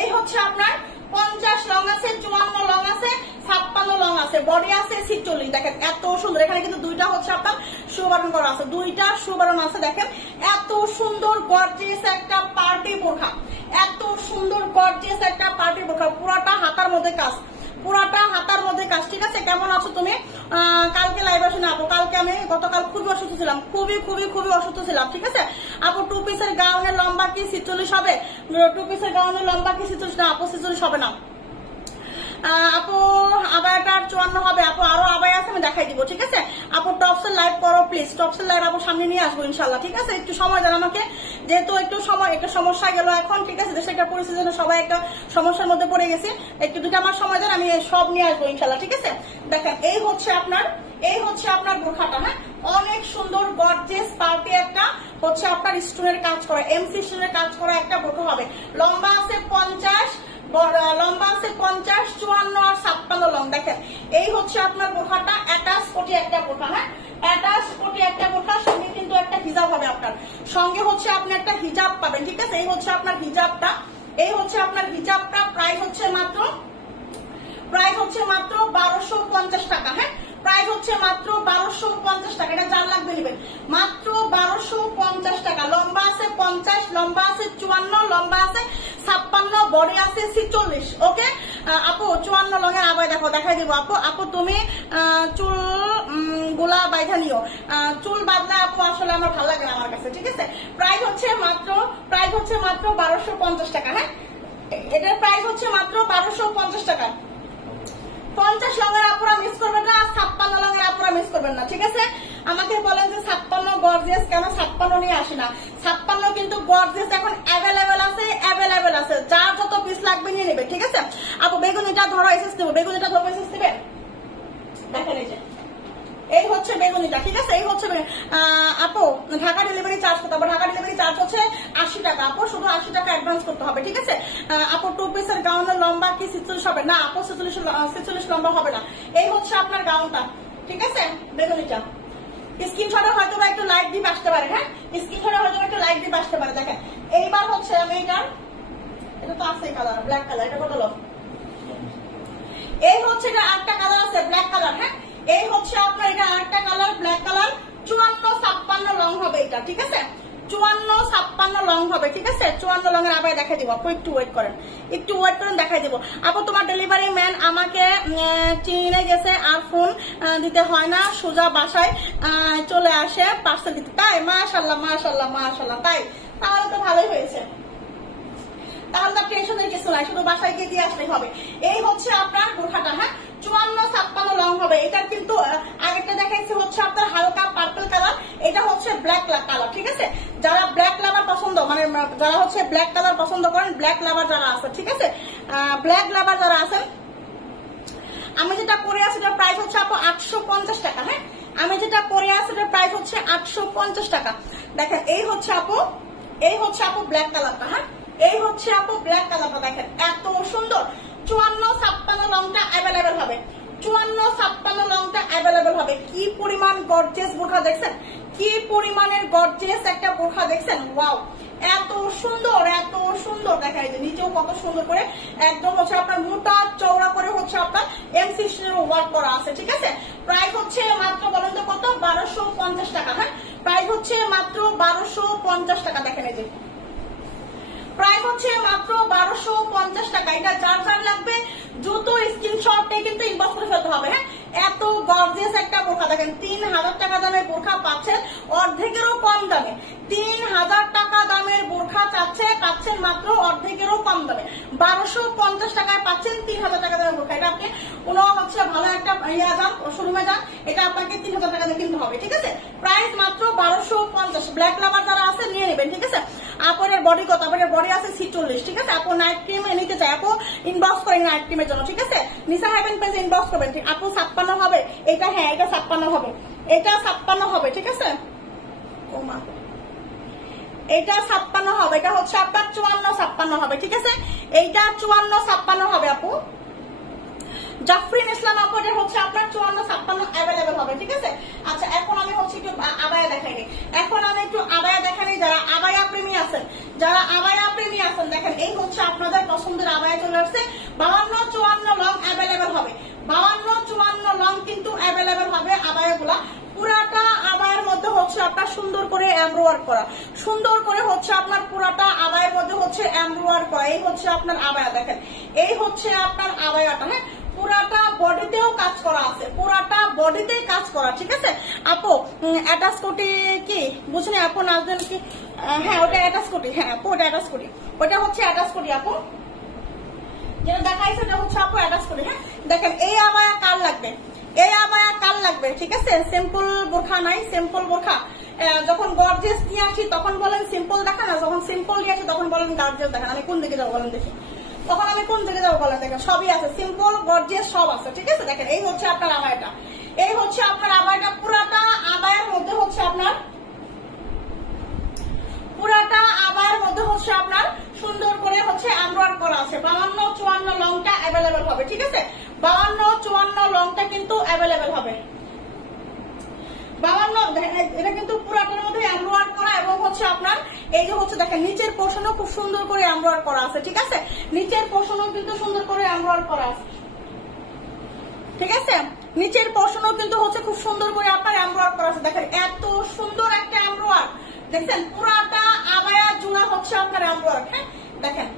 এই হচ্ছে আপনার 50 লং আছে, 54 লং আছে, 56 লং আছে, বডি আছে 46। দেখেন এত সুন্দর, এখানে কিন্তু দুইটা হচ্ছে আপনার সুবারণ করা আছে, দুইটা সুবারণ আছে। দেখেন এত সুন্দর গর্জিয়াস একটা পার্টি বোরখা, এত সুন্দর গর্জিয়াস একটা পার্টি বোরখা, পুরাটা হাতার মধ্যে কাজ, পুরাটা হাতার মধ্যে কাজ, ঠিক আছে। কেমন আছো তুমি? কালকে লাইভ আসে না আপু, কালকে আমি গতকাল খুবই অসুস্থ ছিলাম, খুবই অসুস্থ ছিলাম, ঠিক আছে। আপু 2 পিসের গাউনের লম্বা কি 46 হবে? 2 পিসের গাউনের লম্বা কি 46? না আপু 46 হবে না আপু, আবায়াটা 54 হবে আপু, আরো আবায়া আছে আমি দেখাই দিব, ঠিক আছে। আপু টপসের লাইভ করো প্লিজ, টপসের লাইভ আপু সামনে নিয়ে আসবো ইনশাল্লাহ, ঠিক আছে। একটু সময় দেন আমাকে, যেহেতু একটু সময়, একটা সমস্যা গেল এখন, ঠিক আছে। দেশে একটা পরিস্থিতির জন্য সবাই একটা সমস্যার মধ্যে পড়ে গেছে, একটু 2টা মাস সময় দেন, আমি সব নিয়ে আসবো ইনশাল্লাহ, ঠিক আছে। দেখেন এই হচ্ছে আপনার এই হচ্ছে আপনার বোরখাটা। হ্যাঁ, অনেক সুন্দর গর্জিয়াস পার্টি একটা হচ্ছে আপনার স্টোনের কাজ করা, এমসি স্টোনের কাজ করা একটা বোরখা হবে। লম্বা আছে 50, লম্বা আছে 50, 54 আর 56 লং। দেখেন এই হচ্ছে আপনার বোরখাটা, অ্যাটাচ কোটি একটা বোরখা। হ্যাঁ, অ্যাটাচ কোটি একটা বোরখা, সঙ্গে কিন্তু একটা হিজাব হবে আপনার, সঙ্গে হচ্ছে আপনি একটা হিজাব পাবেন। ঠিক আছে, এই হচ্ছে আপনার হিজাবটা, এই হচ্ছে আপনার হিজাবটা। প্রাইস হচ্ছে মাত্র 1250 টাকা। হ্যাঁ, প্রাইস হচ্ছে মাত্র 1250 টাকা। এটা যার লাগবে নেবেন, মাত্র 1250 টাকা। লম্বা আছে 50, লম্বা আছে 54, লম্বা আছে 56, বডি আছে 46। ওকে আপু, 54 লঙের আবায় দেখো, দেখাই দিব আপু। আপু তুমি চুল গুলা বাইধা নিও, চুল বাঁধলে আপু আসলে আমার ভালো লাগে না আমার কাছে। ঠিক আছে, প্রাইস হচ্ছে মাত্র 1250 টাকা। হ্যাঁ, এটার প্রাইস হচ্ছে মাত্র 1250 টাকা। 50 লঙের আপুরা মিস করবেন না, 56 লঙের আপুরা মিস করবেন না। ঠিক আছে, আমাকে বলেন যে 56 গর্জিয়াস কেন, 56 নিয়ে আসে না। 56 কিন্তু গর্জিয়াস এখন অ্যাভেলেবেল আছে, যার যত পিস লাগবে নিয়ে নেবে। ঠিক আছে আপু, বেগুনিটা ধরো এসএস দেবো, বেগুনিটা ধরো এসএস দেবে। দেখেন এই হচ্ছে বেগুনিটা। ঠিক আছে, এই হচ্ছে আপু ঢাকা ডেলিভারি চার্জ করতে হবে। ঢাকা ডেলিভারি চার্জ হচ্ছে 80 টাকা। আপু শুধু 80 টাকা অ্যাডভান্স করতে হবে। ঠিক আছে আপু, 2 পিসের গাউনের লম্বা কি 46 হবে না? আপু 46 লম্বা হবে না। এই হচ্ছে আপনার গাউনটা। ঠিক আছে, বেগুনিটা স্ক্রিনশটে হয়তো বা একটু লাইক দিয়ে আসতে পারে। হ্যাঁ, স্ক্রিনশটে হয়তো একটু লাইক দিয়ে আসতে পারে। দেখেন এইবার হচ্ছে আমি এটা তো আছে কালার, ব্ল্যাক কালার। এটা কত লোক? এই হচ্ছে এটা আরেকটা কালার আছে, ব্ল্যাক কালার। হ্যাঁ, এই হচ্ছে আপনার এটা আরেকটা কালার, ব্ল্যাক কালার। 54-56 লং হবে এটা। ঠিক আছে, 54-56 লং হবে। ঠিক আছে, 54 লং এর আবার দেখাই দিব আপু, একটু ওয়েট করেন, দেখাই দিব আপু। তোমার ডেলিভারি ম্যান আমাকে চিনে গেছে, আর ফোন দিতে হয় না, সোজা বাসায় চলে আসে পার্সেল দিতে। তাই? মাশাআল্লাহ। তাই? তাহলে তো ভালোই হয়েছে, তাহলে তো টেনশনের কিছু নাই, শুধু বাসায় গিয়ে দিয়ে আসলেই হবে। এই হচ্ছে আপনার বোরখাটা। হ্যাঁ, 54-56 লং হবে। এটা কিন্তু আগেরটা দেখাইছে হচ্ছে আপনার হালকা পার্পল কালার, এটা হচ্ছে ব্ল্যাক কালার। ঠিক আছে, যারা ব্ল্যাক লাভার পছন্দ, মানে যারা হচ্ছে ব্ল্যাক কালার পছন্দ করেন, ব্ল্যাক লাভার যারা আছে, ঠিক আছে, ব্ল্যাক লাভার যারা আছেন, আমি যেটা পরে আছি এটার প্রাইস হচ্ছে আপু 850 টাকা। হ্যাঁ, আমি যেটা পরে আছি এটার প্রাইস হচ্ছে 850 টাকা। দেখেন এই হচ্ছে আপু ব্ল্যাক কালারটা। হ্যাঁ, এই হচ্ছে আপু ব্ল্যাক কালারটা। দেখেন এত সুন্দর। 54-56 লংটা অ্যাভেলেবেল হবে, 54-56 লংটা অ্যাভেলেবেল হবে। কি পরিমাণ গর্জিয়াস বোরখা দেখছেন, কি পরিমাণের গর্জিয়াস একটা বোরখা দেখছেন। ওয়াও, এত সুন্দর। দেখেন এই যে নিচেও কত সুন্দর করে একদম হচ্ছে আপনার মোটা চওড়া করে হচ্ছে আপনার এমসি ওয়ার্ক করা আছে। ঠিক আছে, প্রাইস হচ্ছে মাত্র, বলেন তো কত? 1250 টাকা। হ্যাঁ, প্রাইস হচ্ছে মাত্র 1250 টাকা। দেখেন এই যে প্রাইস হচ্ছে মাত্র 1250 টাকা। এটা যার লাগবে দ্রুত স্ক্রিনশট কিন্তু ইনবক্স করে ফেলতে হবে। হ্যাঁ, এত গর্জিয়াস একটা বোরখা। দেখেন 3000 টাকা দামের বোরখা পাচ্ছেন অর্ধেকেরও কম দামে। 3000 টাকা দামের বোরখা পাচ্ছেন মাত্র অর্ধেকেরও কম দামে। 1250 টাকায় পাচ্ছেন 3000 টাকা দামের বোরখা। এটা আপনি কোনো হচ্ছে ভালো একটা শোরুমে যান, এটা আপনাকে 3000 টাকা দিয়ে কিনতে হবে। ঠিক আছে, প্রাইস মাত্র 1250। ব্ল্যাক লাভার যারা আছে নিয়ে নেবেন। ঠিক আছে, আপনার বডি কত? আপনার বডি আছে 46। ঠিক আছে, আপু নাইট ক্রিম নিতে চাই, আপু ইনবক্স করেন নাইট ক্রিমের জন্য। ঠিক আছে, নিসা হ্যাভেন পেজে ইনবক্স করবেন। ঠিক, আপু 56 হবে এটা? হ্যাঁ, এটা 56 হবে, এটা 56 হবে। ঠিক আছে, এটা 56 হবে। এটা হচ্ছে আপনার 54-56 হবে। ঠিক আছে, এইটা 54-56 হবে আপু। জাফরিন ইসলাম আপু, এটা হচ্ছে আপনার 54-56 অ্যাভেলেবেল হবে। ঠিক আছে, আচ্ছা এখন আমি হচ্ছে একটু আবায়া দেখাইনি, যারা আবায়া প্রেমী আছেন, দেখেন এই হচ্ছে আপনাদের পছন্দের আবায়া চলে আসছে। 52-54 লং অ্যাভেলেবেল হবে, 52-54 লং কিন্তু অ্যাভেলেবেল হবে আবায়া গুলা। পুরাটা আবায়ের মধ্যে হচ্ছে আপনার সুন্দর করে এমব্রয়ডারি করা, সুন্দর করে হচ্ছে আপনার পুরাটা আবায়ের মধ্যে হচ্ছে এমব্রয়ডারি করা। এই হচ্ছে আপনার আবায়া। দেখেন এই হচ্ছে আপনার আবায়াটা। হ্যাঁ, পুরাটা বডিতেও কাজ করা আছে, পুরাটা বডিতে কাজ করা। ঠিক আছে আপু, অ্যাটাচ কোটি কি বুঝলেন আপু? নাজবেন কি? হ্যাঁ, ওটা অ্যাটাচ কোটি। হ্যাঁ আপু, ওটা অ্যাটাচ কোটি, ওটা হচ্ছে অ্যাটাচ কোটি আপু, যেটা দেখাইছে ওটা হচ্ছে আপু অ্যাটাচ কোটি। হ্যাঁ, দেখেন এই আবায়া কার লাগবে, এই আবায়া কার লাগবে? ঠিক আছে, সিম্পল বোরখা নাই, সিম্পল বোরখা যখন গর্জিয়াস নিয়ে আসি তখন বলেন সিম্পল দেখান, আর যখন সিম্পল নিয়ে আসি তখন বলেন গর্জিয়াস দেখান। আমি কোন দিকে যাবো বলেন দেখি, তখন আমি কোন দিকে যাবো বলেন? দেখেন সবই আছে, সিম্পল গর্জিয়াস সব আছে। ঠিক আছে, দেখেন এই হচ্ছে আপনার আবায়াটা, এই হচ্ছে আপনার আবায়াটা, পুরাটা আবায়ের মধ্যে হচ্ছে আপনার, পুরাটা আবায়ের মধ্যে হচ্ছে আপনার সুন্দর করে হচ্ছে এমব্রয়ডারি করা আছে। 52-54 লংটা অ্যাভেলেবেল হবে, ঠিক আছে? 52-54 লংটা কিন্তু অ্যাভেলেবেল হবে। 52 এটা কিন্তু পুরাটার মধ্যে এমব্রয়ডারি করা এবং হচ্ছে আপনার এই যে হচ্ছে দেখেন নিচের পোর্শনও খুব সুন্দর করে এমব্রয়ডারি করা আছে, ঠিক আছে? নিচের পোর্শনও কিন্তু সুন্দর করে এমব্রয়ডারি করা আছে, ঠিক আছে? নিচের পোর্শনও কিন্তু হচ্ছে খুব সুন্দর করে আপনার এমব্রয়ডারি করা আছে। দেখেন এত সুন্দর একটা এমব্রয়ডারি, দেখছেন? পুরাটা আবায়া জোড়া হচ্ছে আপনার এমব্রয়ডারি, হ্যাঁ দেখেন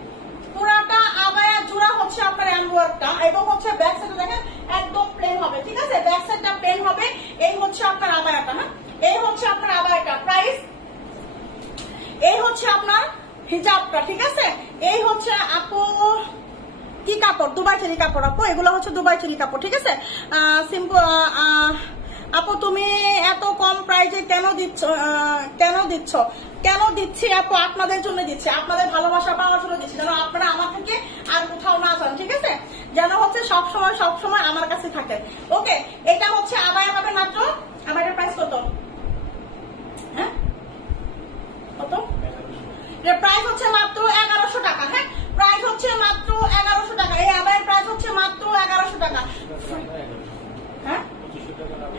পুরাটা আবায়া জোড়া হচ্ছে আপনার এমব্রয়ডারিটা এবং হচ্ছে ব্যাক সাইডে দেখেন একদম প্লেন হবে, ঠিক আছে? ব্যাক সাইডটা প্লেন হবে। এই হচ্ছে আপনার আবায়াটা, হ্যাঁ এই হচ্ছে আপনার আবায়াটা। প্রাইস এই হচ্ছে আপনার হিজাবটা, ঠিক আছে? এই হচ্ছে আপু কি কাপড়, দুবাই চেরি কাপড় আপু, এগুলো হচ্ছে দুবাই চেরি কাপড়, ঠিক আছে? সিম্পল আপু তুমি এত কম প্রাইসে কেন দিচ্ছ, কেন দিচ্ছি আপু? আপনাদের জন্য দিচ্ছি, আপনাদের ভালোবাসা পাওয়ার জন্য দিচ্ছি, যেন আপনারা আমার থেকে আর কোথাও না যান, ঠিক আছে? যেন হচ্ছে সবসময় আমার কাছে থাকে। ওকে, এটা হচ্ছে আবায়া হবে মাত্র, আবায়ার প্রাইস কত? হ্যাঁ কত? প্রাইস হচ্ছে মাত্র 1100 টাকা, হ্যাঁ প্রাইস হচ্ছে মাত্র 1100 টাকা। এই আবায়ের প্রাইস হচ্ছে মাত্র 1100 টাকা। হ্যাঁ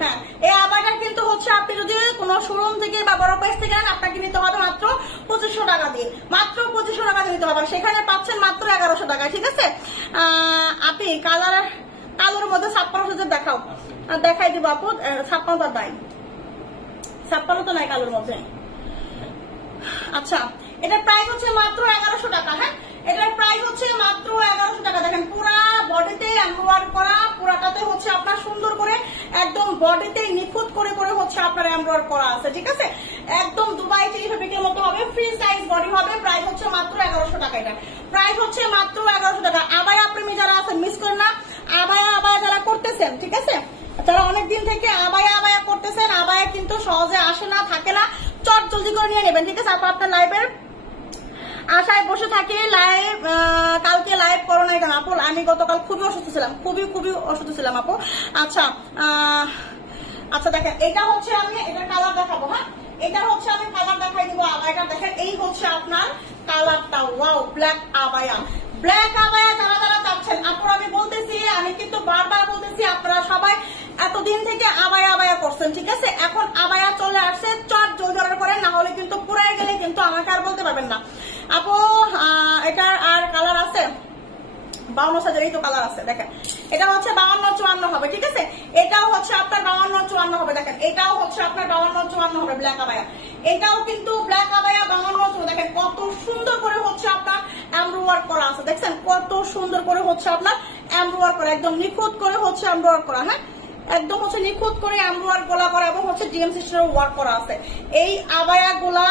হ্যাঁ, এই আবায়াটা কিন্তু হচ্ছে আপনি যদি কোনো শোরুম থেকে বা বড় পেজ থেকে নেন আপনাকে নিতে হবে মাত্র 2500 টাকা দিয়ে, মাত্র 2500 টাকা দিয়ে নিতে হবে। সেখানে পাচ্ছেন মাত্র 1100 টাকায়, ঠিক আছে? আপনি কালোর মধ্যে 56 দেখাও, দেখাই দিব আপু। 56 নাই, 56 তো নাই কালোর মধ্যে। আচ্ছা, এটার প্রাইস হচ্ছে মাত্র 1100 টাকা, হ্যাঁ এটার প্রাইস হচ্ছে মাত্র 1100 টাকা। দেখেন পুরা বডিতে এমব্রয়ডারি করা, পুরাটাতে হচ্ছে আপনার সুন্দর করে একদম বডিতে নিখুঁত করে করে হচ্ছে আপনার এমব্রয়ডারি করা আছে, ঠিক আছে? একদম দুবাই চেরি ফেব্রিকের মতো হবে, ফ্রি সাইজ বডি হবে। প্রাইস হচ্ছে মাত্র 1100 টাকা। এটা প্রাইস হচ্ছে মাত্র 1100 টাকা। আবায়া প্রেমী যারা আছেন মিস করেন না, আবায়া যারা করতেছেন, ঠিক আছে? যারা অনেকদিন থেকে আবায়া করতেছেন, আবায়া কিন্তু সহজে আসে না, থাকে না, চট জলদি করে নিয়ে নেবেন, ঠিক আছে? আপনার লাইভের আশায় বসে থাকি, লাইভ কালকে লাইভ করো নাই কেন আপু? আমি গতকাল খুবই অসুস্থ ছিলাম, খুবই অসুস্থ ছিলাম আপু। আচ্ছা আচ্ছা দেখেন এটা হচ্ছে আমি এটা কালার দেখাবো, হ্যাঁ এটা হচ্ছে আমি কালার দেখাই দিব। আবায়াটা দেখেন এই হচ্ছে আপনার কালারটা, wow black abaya. Black abaya যারা চাচ্ছেন আপু, আমি বলতেছি, আমি কিন্তু বারবার বলতেছি আপনারা সবাই এতদিন থেকে আবায়া করছেন, ঠিক আছে? এখন আবায়া চলে আসছে, চট জলদি অর্ডার করেন, না হলে কিন্তু পুরাই গেলে কিন্তু আমাকে আর বলতে পারবেন না আপু। এটার আর কালার আছে 52 সাইজের, এই তো কালার আছে দেখেন। এটা হচ্ছে 52-54 হবে, ঠিক আছে? এটাও হচ্ছে আপনার 52-54 হবে। দেখেন এটাও হচ্ছে আপনার 52-54 হবে ব্ল্যাক আবায়া। এটাও কিন্তু ব্ল্যাক আবায়া 52। দেখেন কত সুন্দর করে হচ্ছে আপনার এমব্রয়ডারি করা আছে, দেখছেন কত সুন্দর করে হচ্ছে আপনার এমব্রয়ডারি করা, একদম নিখুঁত করে হচ্ছে এমব্রয়ডারি করা, হ্যাঁ একদম হচ্ছে নিখুঁত করে এমব্রয়ডারি গোলা করা এবং হচ্ছে ডিএম সিস্টেমের ওয়ার্ক করা আছে। এই আবায়া গোলা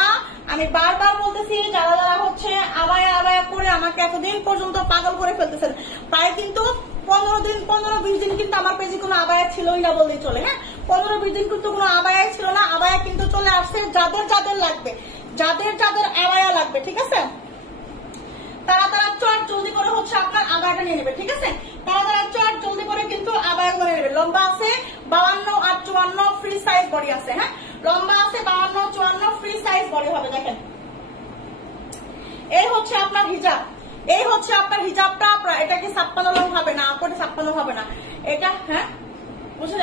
আমি বারবার বলতেছি, যারা হচ্ছে আবায়া করে আমাকে এতদিন পর্যন্ত পাগল করে ফেলতেছেন, প্রায় কিন্তু 15-20 দিন কিন্তু আমার পেজে কোনো আবায়া ছিলই না বললেই চলে, হ্যাঁ 15-20 দিন কিন্তু কোনো আবায়াই ছিল না। আবায়া কিন্তু চলে আসছে, যাদের লাগবে, যাদের আবায়া লাগবে, ঠিক আছে? তারা চট জলদি করে হচ্ছে আপনার আবায়াটা নিয়ে নেবে, ঠিক আছে? তারা চট জলদি করে কিন্তু আবায়া করে নেবে। লম্বা আছে 52-54 ফ্রি সাইজ বডি আছে, হ্যাঁ লম্বা আছে 52-54 ফ্রি সাইজ বডি হবে। দেখেন এই হচ্ছে আপনার হিজাব, এই হচ্ছে আপনার হিজাবটা। এটা কি 56 লং হবে না আপু? 56 হবে না এটা, হ্যাঁ বুঝে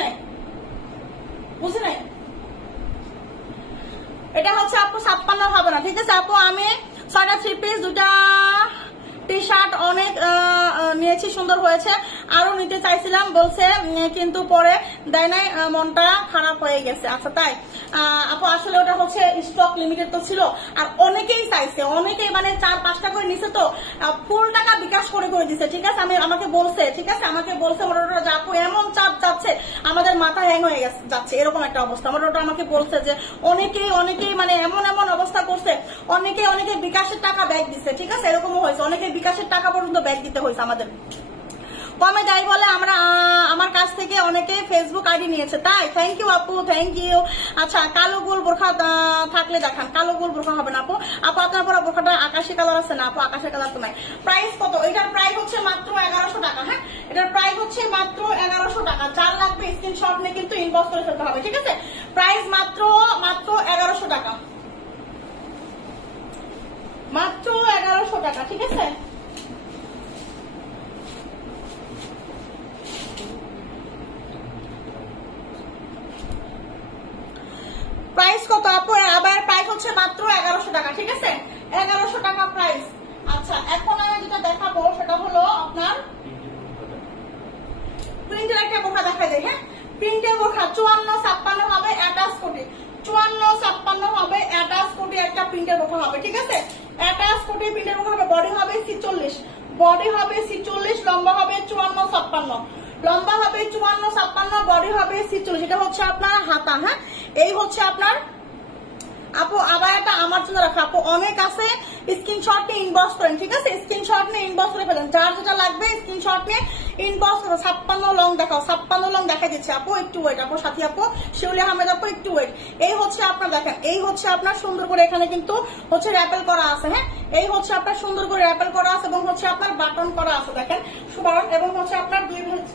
নাই এটা হচ্ছে আপু 56 হবে না, ঠিক আছে আপু? আমি 6টা 3 পিস 2টা টি শার্ট অনেক নিয়েছি, সুন্দর হয়েছে, আরো নিতে চাইছিলাম বলছে কিন্তু পরে দেয় নাই, মনটা খারাপ হয়ে গেছে। আচ্ছা তাই আপু? আসলে ওটা হচ্ছে স্টক লিমিটেড তো ছিল, আর অনেকেই চাইছে, অনেকেই মানে 4-5টা করে নিছে, তো ফুল টাকা বিকাশ করে দিছে, ঠিক আছে? আমাকে বলছে, ঠিক আছে আমাকে বলছে মোটামুটি যে আপু এমন চাপ যাচ্ছে আমাদের মাথা হ্যাং হয়ে যাচ্ছে, এরকম একটা অবস্থা। মোটামুটি আমাকে বলছে যে অনেকেই মানে এমন অবস্থা করছে, অনেকে বিকাশের টাকা ব্যাগ দিচ্ছে, ঠিক আছে? এরকমও হয়েছে, অনেকে বিকাশের টাকা পর্যন্ত ব্যাগ দিতে হয়েছে আমাদের। কমে যাই বলে আমরা আমার কাছ থেকে অনেকে ফেসবুক আইডি নিয়েছে, তাই থ্যাংক ইউ আপু, থ্যাংক ইউ। আচ্ছা কালো গোল বোরখা থাকলে দেখান, কালো গোল বোরখা হবে না আপু। আপু আপনার পরা বোরখাটা আকাশি কালার আছে না আপু? আকাশি কালার তো নাই। প্রাইস কত? এটার প্রাইস হচ্ছে মাত্র 1100 টাকা। হ্যাঁ, এটার প্রাইস হচ্ছে মাত্র 1100 টাকা। যার লাগবে স্ক্রিনশট নিয়ে কিন্তু ইনবক্স করে ফেলতে হবে, ঠিক আছে? প্রাইস মাত্র 1100 টাকা, মাত্র 1100 টাকা, ঠিক আছে? প্রাইস কত আপু? আবার প্রাইস হচ্ছে মাত্র 1100 টাকা, ঠিক আছে? 1100 টাকা প্রাইস। আচ্ছা এখন আমি যেটা দেখাবো সেটা হলো আপনার প্রিন্টের একটা বোরখা দেখা যায়। হ্যাঁ, প্রিন্টের বোরখা 54-56 হবে অ্যাটাচ কোটি, 54-56 হবে অ্যাটাচ কোটি একটা প্রিন্টের বোরখা হবে, ঠিক আছে? অ্যাটাচ কোটি প্রিন্টের বোরখা হবে। বডি হবে 46, বডি হবে 46, লম্বা হবে 54-56, লম্বা হবে 54-56, বডি হবে 46। এটা হচ্ছে আপনার হাতা। হ্যাঁ, এই হচ্ছে আপনার আপু আবায়াটা আমার জন্য রাখা। আপু অনেক আছে, স্ক্রিনশট নিয়ে ইনবক্স করেন, ঠিক আছে? স্ক্রিনশট নিয়ে ইনবক্স করে ফেলেন, যার যেটা লাগবে স্ক্রিনশট নিয়ে ইনবক্স করো। 56 লং দেখাও, 56 লং দেখা দিচ্ছে আপু, একটু ওয়েট আপু, সাথী আপু, শিউলি আহমেদ আপু, একটু ওয়েট। এই হচ্ছে আপনার দেখেন, এই হচ্ছে আপনার সুন্দর করে এখানে কিন্তু হচ্ছে র্যাপেল করা আছে। হ্যাঁ, এই হচ্ছে আপনার সুন্দর করে র্যাপেল করা আছে এবং হচ্ছে আপনার বাটন করা আছে দেখেন সুবারন, এবং হচ্ছে আপনার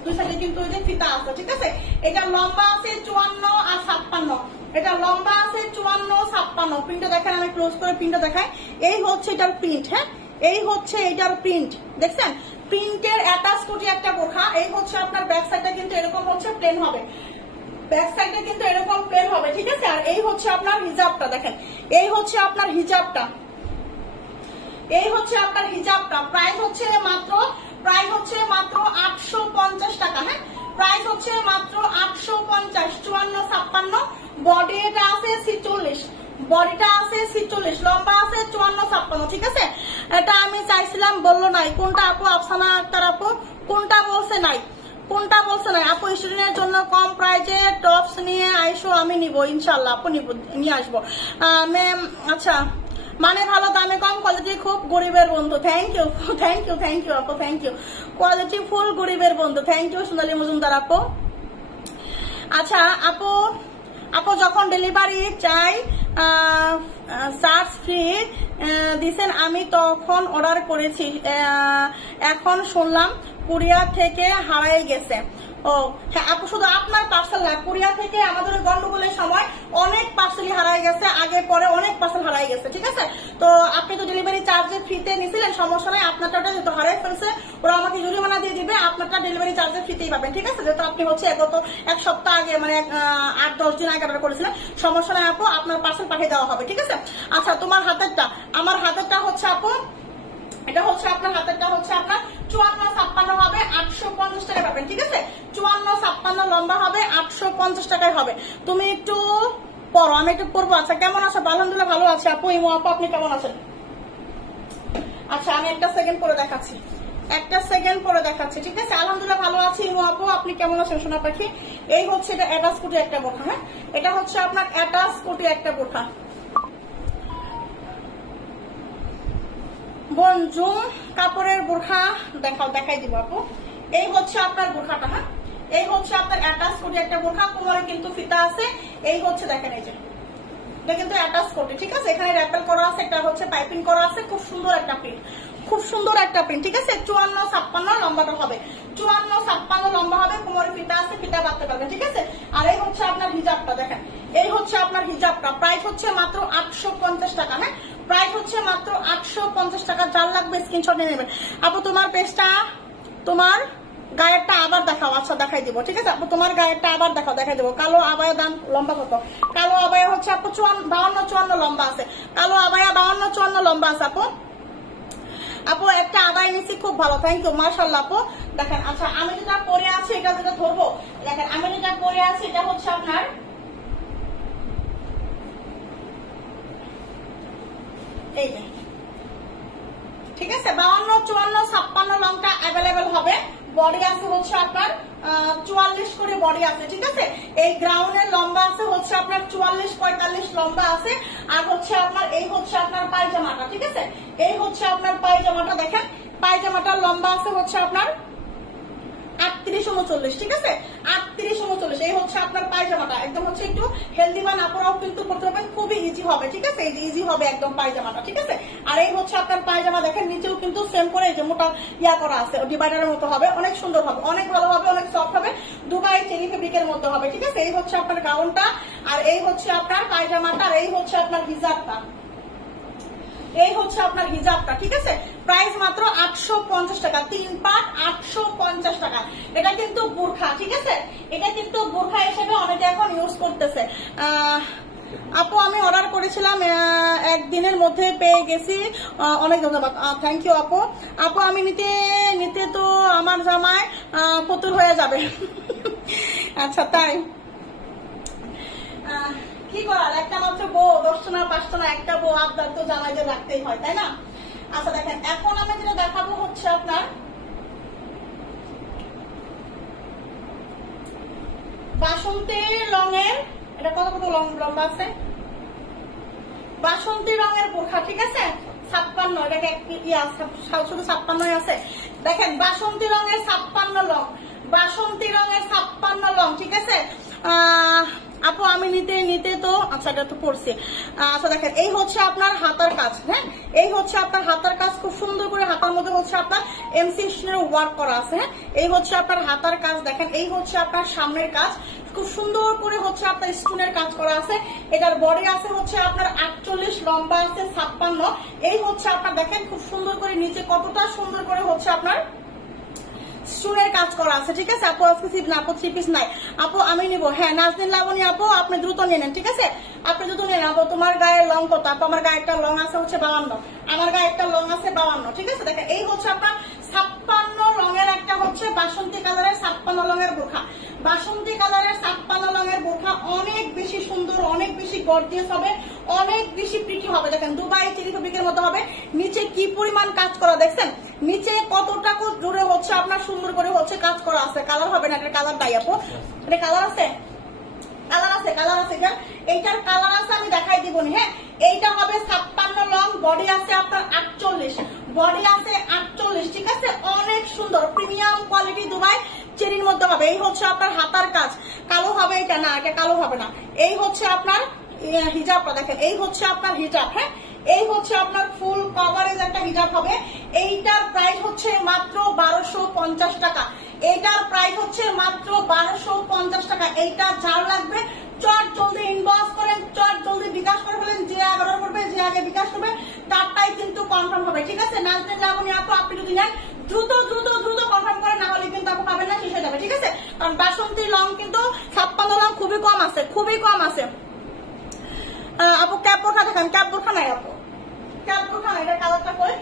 দুই সাইডে কিন্তু ওই যে ফিতা আছে, ঠিক আছে? এটা লম্বা আছে 54 আর 56, এটা লম্বা আছে 54-56। প্রিন্টটা দেখেন, আমি ক্লোজ করে প্রিন্টটা দেখাই। এই হচ্ছে এটার প্রিন্ট। হ্যাঁ, এই হচ্ছে এটার প্রিন্ট, দেখছেন? প্রিন্টের অ্যাটাচ কোটি একটা বোরখা। এই হচ্ছে আপনার ব্যাক সাইডটা কিন্তু এরকম হচ্ছে প্লেন হবে, ব্যাক সাইডটা কিন্তু এরকম প্লেন হবে, ঠিক আছে? আর এই হচ্ছে আপনার হিজাবটা দেখেন, এই হচ্ছে আপনার হিজাবটা, এই হচ্ছে আপনার হিজাবটা। প্রাইস হচ্ছে মাত্র 850 টাকা। হ্যাঁ, প্রাইস হচ্ছে মাত্র 850, 54-56, বডি এটা আছে 46, বডিটা আছে 46, লম্বা আছে 54-56, ঠিক আছে? এটা আমি চাইছিলাম, বললো নাই। কোনটা আপু? আফসানা আক্তার আপু, কোনটা বলছে নাই? কোনটা বলছে নাই আপু? স্টুডেন্টের জন্য কম প্রাইজে টপস নিয়ে আইসো, আমি নিব ইনশাল্লাহ আপু, নিয়ে আসবো ম্যাম। আচ্ছা মানে ভালো, দামে কম, কোয়ালিটি খুব, গরিবের বন্ধু। Thank you, thank you, thank you আপু, থ্যাংক ইউ। কোয়ালিটি ফুল, গরিবের বন্ধু। থ্যাংক ইউ সোনালী মজুমদার আপু। আচ্ছা আপু, আপু যখন ডেলিভারি চাই চার্জ ফ্রি দিছেন, আমি তখন অর্ডার করেছি, এখন শুনলাম কুরিয়ার থেকে হারাই গেছে। ও হ্যাঁ আপু, শুধু আপনার পার্সেল না, কুরিয়ার থেকে আমাদের গন্ডগোলের সময় অনেক পার্সেলই হারাই গেছে, আগে পরে অনেক পার্সেল হারাই গেছে, ঠিক আছে? তো আপনি তো ডেলিভারি চার্জে ফ্রিতে নিছিলেন, সমস্যা নাই। আপনারটা যেহেতু হারাই ফেলছে, ওরা আমাকে জরিমানা দিয়ে দিবে, আপনারটা ডেলিভারি চার্জে ফ্রিতেই পাবেন, ঠিক আছে? যেহেতু আপনি হচ্ছে গত এক সপ্তাহ আগে মানে 8-10 দিন আগে অর্ডার করেছিলেন, সমস্যা নাই আপু, আপনার পার্সেল পাঠিয়ে দেওয়া হবে, ঠিক আছে? আচ্ছা তোমার হাতেরটা, আমার হাতেরটা হচ্ছে আপু, এটা হচ্ছে আপনার হাতেরটা হচ্ছে আপনার 54-56 হবে, 850 টাকা পাবেন, ঠিক আছে? 54-56 লম্বা হবে, 850 টাকায় হবে। তুমি একটু পড়ো, আমি একটু পড়বো। আচ্ছা কেমন আছো? আলহামদুলিল্লাহ ভালো আছে আপু। ইমু আপু আপনি কেমন আছেন? আচ্ছা আমি একটা সেকেন্ড পরে দেখাচ্ছি, একটা সেকেন্ড পরে দেখাচ্ছি, ঠিক আছে? আলহামদুলিল্লাহ ভালো আছি ইমু আপু, আপনি কেমন আছেন সোনা পাখি? এই হচ্ছে এটা অ্যাটাচ কোটি একটা বোরখা। হ্যাঁ, এটা হচ্ছে আপনার অ্যাটাচ কোটি একটা বোরখা। বনজুম কাপড়ের বোরখা দেখাই দিব আপু। এই হচ্ছে আপনার বোরখাটা। হ্যাঁ, এই হচ্ছে আপনার অ্যাটাচ কোটি একটা বোরখা, কোমরে কিন্তু ফিতা আছে। এই হচ্ছে দেখেন, এই যে এটা কিন্তু অ্যাটাচ কোটি, ঠিক আছে? এখানে র্যাপেল করা আছে, এটা হচ্ছে পাইপিং করা আছে, খুব সুন্দর একটা প্রিন্ট, খুব সুন্দর একটা প্রিন্ট, ঠিক আছে? 54-56 লম্বাটা হবে, 54-56 লম্বা হবে, কোমরে ফিতা আছে, ফিতা বাঁধতে পারবেন, ঠিক আছে? আর এই হচ্ছে আপনার হিজাবটা দেখেন, এই হচ্ছে আপনার হিজাবটা। প্রাইস হচ্ছে মাত্র 850 টাকা। হ্যাঁ, প্রাইস হচ্ছে মাত্র 850 টাকা। যার লাগবে স্ক্রিনশট নিয়ে নেবেন। আপু তোমার পেজটা, তোমার গায়েরটা আবার দেখাও। আচ্ছা দেখাই দিব, ঠিক আছে আপু? তোমার গায়েরটা আবার দেখাও, দেখাই দেবো। কালো আবায়া দাম লম্বা কত? কালো আবায়া হচ্ছে আপু 52-54 লম্বা আছে, কালো আবায়া 52-54 লম্বা আছে আপু। আপু একটা আবাই নিচ্ছি, খুব ভালো, থ্যাংক ইউ, মাশাআল্লাহ আপু। দেখেন আচ্ছা আমি যেটা পরে আছি এটা যেটা ধরবো, দেখেন আমি যেটা পরে আছি এটা হচ্ছে আপনার এই যে, ঠিক আছে? 52-54-56 লংটা অ্যাভেলেবেল হবে। বডি আছে হচ্ছে আপনার 44 করে বডি আছে, ঠিক আছে? এই গ্রাউন্ডের লম্বা আছে হচ্ছে আপনার 44-45 লম্বা আছে। আর হচ্ছে আপনার এই হচ্ছে আপনার পায়জামাটা, ঠিক আছে? এই হচ্ছে আপনার পায়জামাটা, দেখেন পায়জামাটার লম্বা আছে হচ্ছে আপনার 38-39, ঠিক আছে 38-39। এই হচ্ছে আপনার পায়জামাটা, একদম হচ্ছে একটু হেলদি মান আপনারাও কিন্তু পড়তে পারবেন, খুবই ইজি হবে, ঠিক আছে ইজি হবে একদম পায়জামাটা, ঠিক আছে। আর এই হচ্ছে আপনার পায়জামা, দেখেন নিচেও কিন্তু সেম করে এই যে মোটা ইয়া করা আছে, ডিভাইডারের মতো হবে, অনেক সুন্দর হবে, অনেক ভালো হবে, অনেক সফট হবে, দুবাই চেরি ফেব্রিকের মতো হবে, ঠিক আছে। এই হচ্ছে আপনার গাউনটা, আর এই হচ্ছে আপনার পায়জামাটা, আর এই হচ্ছে আপনার হিজাবটা, এই হচ্ছে আপনার হিজাবটা, ঠিক আছে। প্রাইস মাত্র 850 টাকা, 3 পার্ট 850 টাকা। এটা কিন্তু বোরখা, ঠিক আছে, এটা কিন্তু বোরখা হিসেবে অনেকে এখন ইউজ করতেছে। আপু আমি অর্ডার করেছিলাম, একদিনের মধ্যে পেয়ে গেছি, অনেক ধন্যবাদ, থ্যাংক ইউ আপু। আপু আমি নিতে নিতে তো আমার জামায় ফতুর হয়ে যাবে। আচ্ছা তাই, কি করার, একটা মাত্র বউ, 10 না 5 না একটা বউ আবদার তো জামাইদের রাখতেই হয়, তাই না। আচ্ছা দেখেন, এখন আমি যেটা দেখাবো হচ্ছে আপনার বাসন্তী রঙের, এটা কত কত লম্বা আছে, বাসন্তী রঙের বোরখা, ঠিক আছে 56, এটাকে শুধু 56 আছে। দেখেন বাসন্তী রঙের 56 লং, বাসন্তী রঙের 56 লং, ঠিক আছে। আপু আমি নিতে নিতে তো, আচ্ছা এটা তো পড়ছি। আচ্ছা দেখেন, এই হচ্ছে আপনার হাতার কাজ, হ্যাঁ এই হচ্ছে আপনার হাতার কাজ, খুব সুন্দর করে হাতার মধ্যে হচ্ছে আপনার এমসি ওয়ার্ক করা আছে, হ্যাঁ এই হচ্ছে আপনার হাতার কাজ। দেখেন এই হচ্ছে আপনার সামনের কাজ, খুব সুন্দর করে হচ্ছে আপনার স্টোনের কাজ করা আছে। এটার বডি আছে হচ্ছে আপনার 48, লম্বা আছে 56। এই হচ্ছে আপনার দেখেন খুব সুন্দর করে নিচে কতটা সুন্দর করে হচ্ছে আপনার স্টোনের কাজ করা আছে, ঠিক আছে। আপু আজকে সিট না, আপু 3 পিস নাই, আপু আমি নিবো, হ্যাঁ নাজনীন লাবণী আপু আপনি দ্রুত নিয়ে নেন, ঠিক আছে আপনি দ্রুত নিয়ে নেন। আপু তোমার গায়ের লং কত, আপু আমার গায়ে একটা লং আছে হচ্ছে 52, আমার গায়ে একটা লং আছে 52, ঠিক আছে। দেখেন এই হচ্ছে আপনার 56 রঙের একটা হচ্ছে বাসন্তী কালারের 56 রঙের বোরখা, বাসন্তী কালারের 56 রঙের বোরখা, অনেক বেশি সুন্দর, অনেক বেশি গর্জিয়াস হবে, অনেক বেশি প্রিটি হবে। দেখেন দুবাই চেরি ফেব্রিকের মতো হবে, নিচে কি পরিমাণ কাজ করা দেখছেন, নিচে কতটা জুড়ে হচ্ছে আপনার সুন্দর করে হচ্ছে কাজ করা আছে। কালার হবে না, এটা কালার নাই আপু, এটা কালার আছে, কালার আছে, কালার আছে, এইটার কালার আছে আমি দেখাই দিব, হ্যাঁ এইটা হবে 56 লং, বডি আছে আপনার 48, বডি আছে 48, ঠিক আছে অনেক সুন্দর প্রিমিয়াম কোয়ালিটি দুবাই চেরির মধ্যে হবে। এই হচ্ছে আপনার হাতার কাজ, কালো হবে এটা না, এটা কালো হবে না। এই হচ্ছে আপনার হিজাবটা, দেখেন এই হচ্ছে আপনার হিজাব, হ্যাঁ এই হচ্ছে আপনার ফুল কভারেজ একটা হিজাব হবে। এইটার প্রাইস হচ্ছে মাত্র 1250 টাকা, এইটার প্রাইস হচ্ছে মাত্র 1250 টাকা। এইটা যার লাগবে চট জলদি ইনবক্স করেন, চট জলদি বিকাশ করে ফেলেন, যে আগে অর্ডার করবে, যে আগে বিকাশ করবে তারটাই কিন্তু কনফার্ম হবে, ঠিক আছে। নাজনীন লাবণী আপু আপনি যদি নেন দ্রুত দ্রুত দ্রুত কনফার্ম করেন, না হলে কিন্তু আপু পাবেন না, শেষ হয়ে যাবে, ঠিক আছে। কারণ বাসন্তী লং কিন্তু 56 লং খুবই কম আছে, খুবই কম আছে। আপু ক্যাপ বোরখা দেখান, ক্যাপ বোরখা নাই আপু, ক্যাপ বোরখা নাই, এটা কালারটা করে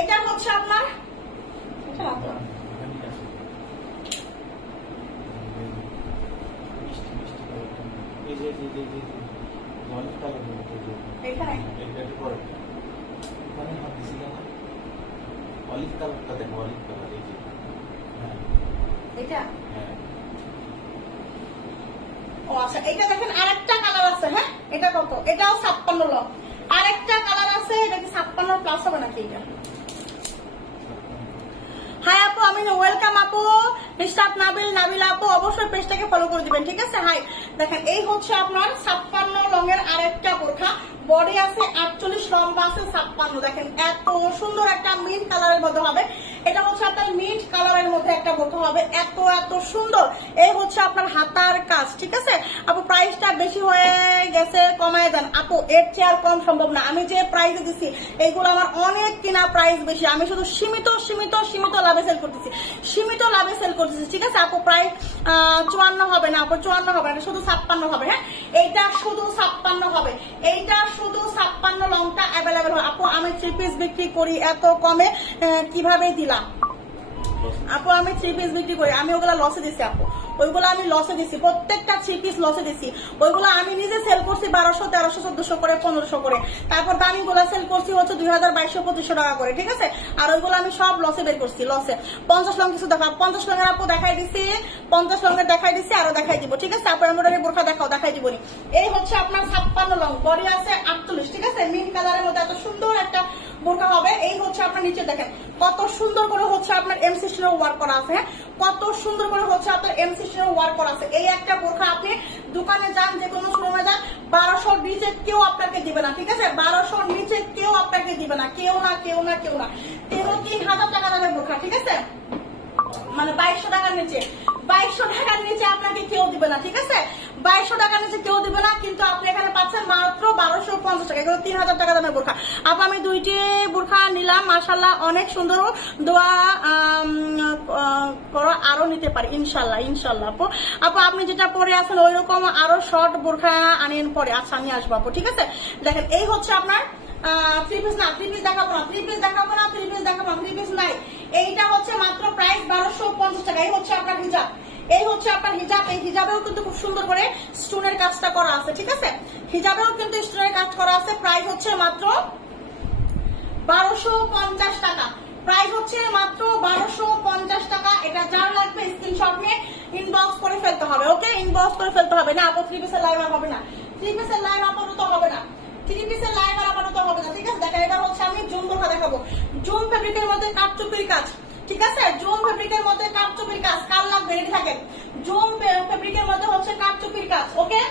এটা হচ্ছে আপনার এটা, ও আচ্ছা এটা দেখেন আরেকটা কালার আছে, হ্যাঁ এটা কত, এটাও 56 লং, আরেকটা কালার আছে, এটা কি 56 প্লাস হবে নাকি এটা। হাই আপু আমি ওয়েলকাম আপু, মিস্টার নাবিল আপু অবশ্যই পেজটাকে ফলো করে দিবেন, ঠিক আছে। হাই দেখেন এই হচ্ছে আপনার 56 রঙের আরেকটা বোরখা, বডি আছে 48, লম্বা আছে 56। দেখেন এত সুন্দর একটা মিন্ট কালারের মধ্যে হবে, এটা হচ্ছে আপনার মিন্ট কালারের মধ্যে একটা বোরখা হবে, এত এত সুন্দর। এই হচ্ছে আপনার হাতার কাজ, ঠিক আছে আপু। প্রাইসটা বেশি হয়ে গেছে, কমায় দেন আপু, এর চেয়ে আর কম সম্ভব না। আমি যে প্রাইসে দিচ্ছি এইগুলো আমার অনেক কিনা প্রাইস বেশি, আমি শুধু সীমিত সীমিত সীমিত লাভে সেল করতেছি, সীমিত লাভে সেল করতেছি, ঠিক আছে আপু। প্রাইস 54 হবে না আপু, 54 হবে না, শুধু 56 হবে, হ্যাঁ এইটা শুধু 56 হবে, এইটা শুধু 56 লংটা অ্যাভেলেবেল হয় আপু। আমি 3 পিস বিক্রি করি, এত কমে কিভাবে দিলাম আপু, আমি 3 পিস বিক্রি করি, আমি ওগুলা লসে দিছি আপু, ওইগুলো আমি লসে দিছি, প্রত্যেকটা 3 পিস লসে দিছি। ওইগুলো আমি নিজে সেল করছি 1200, 1300, 1400 করে, 1500 করে। তারপর দামি গুলা সেল করছি হচ্ছে 2000, 2200, 2500 টাকা করে, ঠিক আছে। আর ওইগুলো আমি সব লসে বের করছি, লসে। 50 লং কিছু দেখা, 50 লঙের আপু দেখাই দিছি, 50 লঙের দেখাই দিছি, আরো দেখাই দিব, ঠিক আছে আপু। এমব্রয়ডারি বোরখা দেখাও, দেখাই দিব। এই হচ্ছে আপনার 56 লং, বডি আছে 48, ঠিক আছে। মিন্ট কালারের মধ্যে এত সুন্দর একটা বোরকা হবে। এই হচ্ছে আপনার নিচে দেখেন কত সুন্দর করে হচ্ছে আপনার এমসিশন ওয়ার্ক করা আছে, হ্যাঁ কত সুন্দর করে হচ্ছে আপনার এমসিশন ওয়ার্ক করা আছে। এই একটা বোরকা আপনি দোকানে যান, যে কোনো শোরুমে যান, 1200 নিচে কেউ আপনাকে দিবে না, ঠিক আছে? 1200 নিচে কেউ আপনাকে দিবে না, কেউ না কেউ না কেউ না। 3,000 টাকা দামের বোরকা, ঠিক আছে? মানে 2200 টাকার নিচে, 2200 টাকার নিচে আপনাকে কেউ দিবে না, ঠিক আছে? 2200 টাকার নিচে কেউ দিবে না, কিন্তু আপনি এখানে পাচ্ছেন মাত্র 1250 টাকা। এগুলো 3000 টাকা দামের বোরখা। আপু আমি 2টি বোরখা নিলাম, মাশাআল্লাহ অনেক সুন্দর, দোয়া করো আরো নিতে পারি ইনশাল্লাহ ইনশাল্লাহ। আপু আপু আপনি যেটা পরে আছেন ওই রকম আরো শর্ট বোরখা আনিয়েন পরে। আচ্ছা আমি আসবো আপু, ঠিক আছে? দেখেন এই হচ্ছে আপনার 3 পিস না, 3 পিস দেখাবো না, 3 পিস দেখাবো না, 3 পিস দেখাবো না, 3 পিস নাই। এইটা হচ্ছে মাত্র প্রাইস 1250 টাকা। এই হচ্ছে আপনার হিজাব, এই হচ্ছে আপনার হিজাব। এই হিজাবেও কিন্তু খুব সুন্দর করে স্টোনের কাজটা করা আছে, ঠিক আছে? হিজাবেও কিন্তু স্টোনের কাজ করা আছে। প্রাইস হচ্ছে মাত্র 1250 টাকা। প্রাইস হচ্ছে মাত্র 1250 টাকা। এটা যার লাগবে স্ক্রিনশট নিয়ে ইনবক্স করে ফেলতে হবে, ওকে? ইনবক্স করে ফেলতে হবে। না আপু 3 পিসের লাইভ আর হবে না, 3 পিসের লাইভ আপাতত হবে না, 3 পিসের লাইভ আর আপাতত হবে না, ঠিক আছে? দেখেন এবার হচ্ছে আমি জুম বোরখা দেখাবো। জুম ফেব্রিকের মধ্যে কাঠচুপির কাজ, ঠিক আছে? জুম ফেব্রিকের মধ্যে কাঠচুপির কাজ। কার লাগবে রেডি থাকেন। জুম ফেব্রিকের মধ্যে হচ্ছে কাঠচুপির কাজ, ওকে?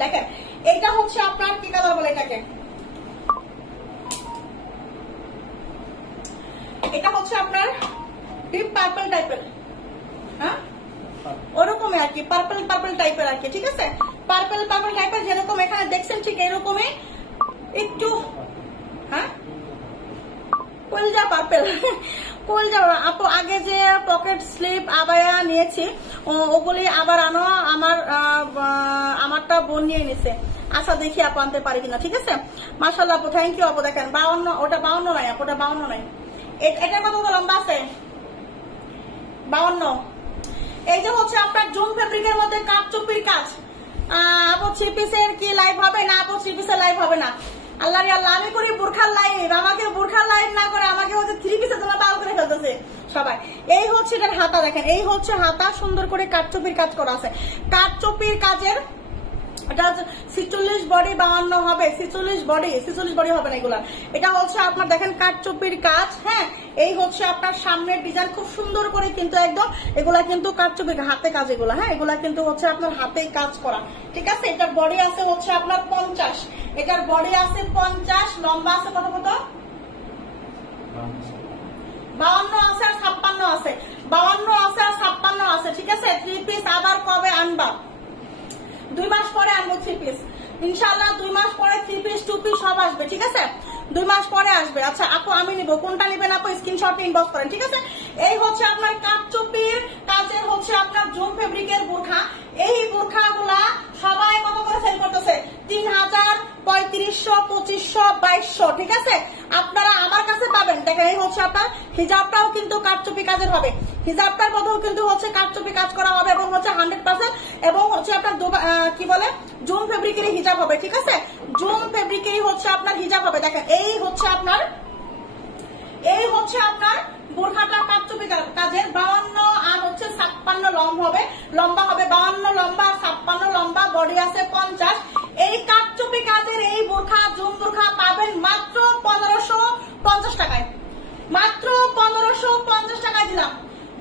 দেখেন এইটা হচ্ছে আপনার কি কালার বলে এটাকে, এটা হচ্ছে আপনার ডিপ পার্পল টাইপের, হ্যাঁ ওরকমই আর কি, পার্পল পার্পল টাইপের আর কি, ঠিক আছে? পার্পল পার্পল টাইপের যেরকম এখানে দেখছেন ঠিক এরকমই একটু, হ্যাঁ কলজা পার্পল কলজা। আপু আগে যে পকেট স্লিপ আবায়া নিয়েছি ওগুলি আবার আনো, আমারটা বোন নিয়ে নিছে। আচ্ছা দেখি আপু আনতে পারি কিনা, ঠিক আছে? মাশাআল্লাহ আপু থ্যাংক ইউ আপু। দেখেন 52, ওটা 52 নাই আপু, ওটা 52 নাই। এটার কত লম্বা আছে? 52। এই যে হচ্ছে আপনার জুম ফেব্রিকের মধ্যে কাঠচুপির কাজ। আপু 3 পিসের কি লাইভ হবে? না আপু 3 পিসের লাইভ হবে না। আল্লাহ রে আল্লাহ, আমি করি বোরখার লাইভ, আমাকে বোরখার লাইভ না করে আমাকে হচ্ছে 3 পিসের জন্য পাল করে ফেলতেছে সবাই। এই হচ্ছে এটার হাতা, দেখেন এই হচ্ছে হাতা, সুন্দর করে কাঠচুপির কাজ করা আছে। কাঠচুপির কাজের এটা 46 বডি 52 হবে, 46 বডি হবে না এগুলা। এটা হচ্ছে আপনার দেখেন কাঠচুপির কাজ, হ্যাঁ এই হচ্ছে আপনার সামনের ডিজাইন খুব সুন্দর করে কিন্তু একদম এগুলা কিন্তু কাঠচুপির হাতে কাজ এগুলা, হ্যাঁ এগুলা কিন্তু হচ্ছে আপনার হাতে কাজ করা, ঠিক আছে? এটার বডি আছে হচ্ছে আপনার 50, এটার বডি আছে 50, লম্বা আছে কত কত? 52 আছে আর 56 আছে, 52 আছে আর 56 আছে, ঠিক আছে? 3 পিস আবার কবে আনবা? 2 মাস পরে আনবো 3 পিস ইনশাআল্লাহ। 2 মাস পরে 3 পিস 2 পিস সব আসবে, ঠিক আছে? 2 মাস পরে আসবে। আচ্ছা আপু আমি নিব, কোনটা নেবেন আপু স্ক্রিনশট ইনবক্স করেন, ঠিক আছে? এই হচ্ছে আপনার কাঠচুপির কাজের হচ্ছে আপনার জুম ফেব্রিকের বোরখা। এই বোরখাগুলা সবাই কত করে সেল করতেছে? 3000, 3500, 2500, 2200, ঠিক আছে? আপনারা আমার কাছে পাবেন। দেখেন এই হচ্ছে আপনার হিজাবটাও কিন্তু কাঠচুপি কাজের হবে, হিজাবটার মধ্যেও কিন্তু হচ্ছে কাঠচুপি কাজ করা হবে এবং হচ্ছে 100% এবং হচ্ছে আপনার কি বলে জুম ফেব্রিকেরই হিজাব হবে, ঠিক আছে? জুম ফেব্রিকেরই হচ্ছে আপনার হিজাব হবে। দেখেন এই হচ্ছে আপনার বোরখাটা কাঠচুপি কাজের 52 আর হচ্ছে 56 লম্বা হবে 52 লম্বা, 56 লম্বা, বডি আছে 50। এই কাঠচুপি কাজের এই বোরখা জুম বোরখা পাবেন মাত্র 1550 টাকায়, মাত্র 1550 টাকায় দিলাম।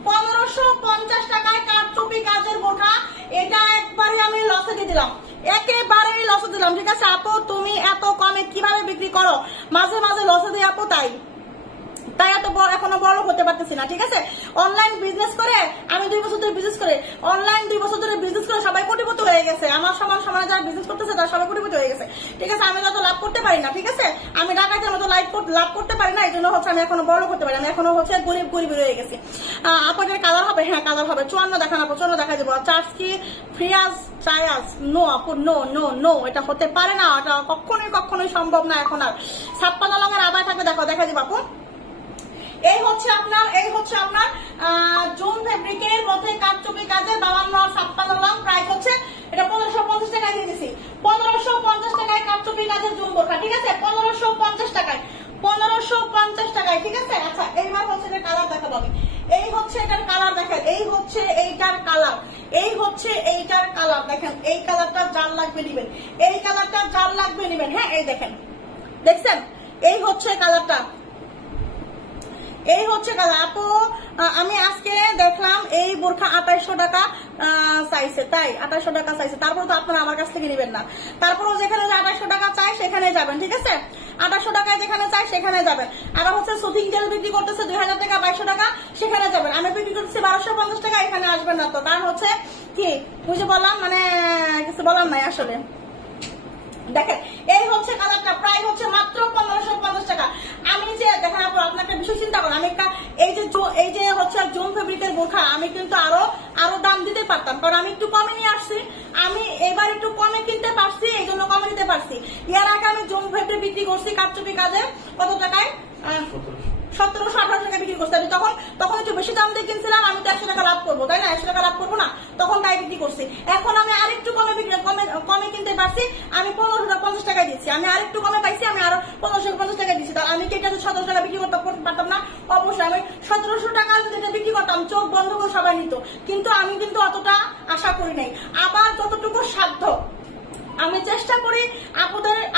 1550 টাকায় কাঠচুপি কাজের বোরখা, এটা একবারে আমি লসে দিয়ে দিলাম, একেবারেই লসে দিলাম, ঠিক আছে? আপু তুমি এত কমে কিভাবে বিক্রি করো? মাঝে মাঝে লসে দিই আপু, তাই এত এখনো বড় হতে পারতেছি না, ঠিক আছে? অনলাইন বিজনেস করে আমি 2 বছর ধরে বিজনেস করে, অনলাইন 2 বছর ধরে বিজনেস করে সবাই কোটিপতি হয়ে গেছে। আমার সমান যারা বিজনেস করতেছে তারা সবাই কোটিপতি হয়ে গেছে, ঠিক আছে? আমি যত লাভ করতে পারি না, ঠিক আছে? আমি ঢাকাতে মতো লাভ করতে পারি না, এই জন্য হচ্ছে আমি এখনো বড় করতে পারি, আমি এখনো হচ্ছে গরিব হয়ে গেছি। আপনাদের কালার হবে? হ্যাঁ কালার হবে। 54 দেখান আপু, 54 দেখা যাবো। চার্জ কি ফ্রিয়াজ চায়াজ? নো আপু, নো এটা হতে পারে না, এটা কখনোই সম্ভব না এখন আর। 56 লঙের আবার থাকবে, দেখা যাবো আপু। এই হচ্ছে আপনার জুম ফেব্রিকের মধ্যে কাঠচুপি কাজের 52 আর 56 লং। প্রাইস হচ্ছে এটা 1550 টাকায় দিয়ে দিছি, 1550 টাকায় কাঠচুপি কাজের জুম বোরখা, ঠিক আছে? 1550 টাকায়, 1550 টাকায়, ঠিক আছে? আচ্ছা এইবার হচ্ছে এটা কালার দেখাবো আমি। এই হচ্ছে এটার কালার, দেখেন এই হচ্ছে এইটার কালার, দেখেন এই কালারটা যার লাগবে নিবেন, এই কালারটা যার লাগবে নিবেন, হ্যাঁ এই দেখেন, দেখছেন এই হচ্ছে কালারটা, এই হচ্ছে কালার। আপু আমি আজকে দেখলাম এই বোরখা 2800 টাকা চাইছে, তাই 2800 টাকা চাইছে। তারপর তো আপনারা আমার কাছ থেকে নেবেন না, তারপরও যেখানে 2800 টাকা চাই সেখানে যাবেন, ঠিক আছে? 2800 টাকায় যেখানে চাই সেখানে যাবেন। আবার হচ্ছে সুতিং জেল বিক্রি করতেছে 2000 টাকা 2200 টাকা, সেখানে যাবেন। আমি বিক্রি করতেছি 1250 টাকা, এখানে আসবেন না তো। কারণ হচ্ছে কি বুঝে বললাম, মানে কিছু বলার নাই আসলে। দেখেন এই হচ্ছে কালারটা, প্রাইস হচ্ছে মাত্র 1550 টাকা। আমি যে দেখেন আপু আপনাকে বিষয় চিন্তা করেন, আমি একটা এই যে হচ্ছে জুম ফেব্রিকের বোরখা আমি কিন্তু আরো দাম দিতে পারতাম, কারণ আমি একটু কমে নিয়ে আসছি, আমি এবার একটু কমে কিনতে পারছি, এই জন্য কমে নিতে পারছি। এর আগে আমি জুম ফেব্রিক বিক্রি করছি কারচুপি কাজে কত টাকায়, 1700-1800 টাকা বিক্রি করছি। আমি তখন একটু বেশি দাম দিয়ে কিনছিলাম, আমি তো 100 টাকা লাভ করবো, তাই না? 100 টাকা লাভ করবো না, তখন তাই বিক্রি করছি। এখন আমি আরেকটু কমে কিনতে পারছি, আমি 1550 টাকা দিচ্ছি। আমি আরেকটু কমে পাইছি, আমি আরো 1550 টাকা দিচ্ছি। আমি কি এটা 1700 টাকা বিক্রি করতে পারতাম না? অবশ্যই। আমি 1700 টাকা যদি এটা বিক্রি করতাম চোখ বন্ধ করে সবাই নিত, কিন্তু আমি কিন্তু অতটা আশা করি নাই। আবার যতটুকু সাধ্য আমি চেষ্টা করি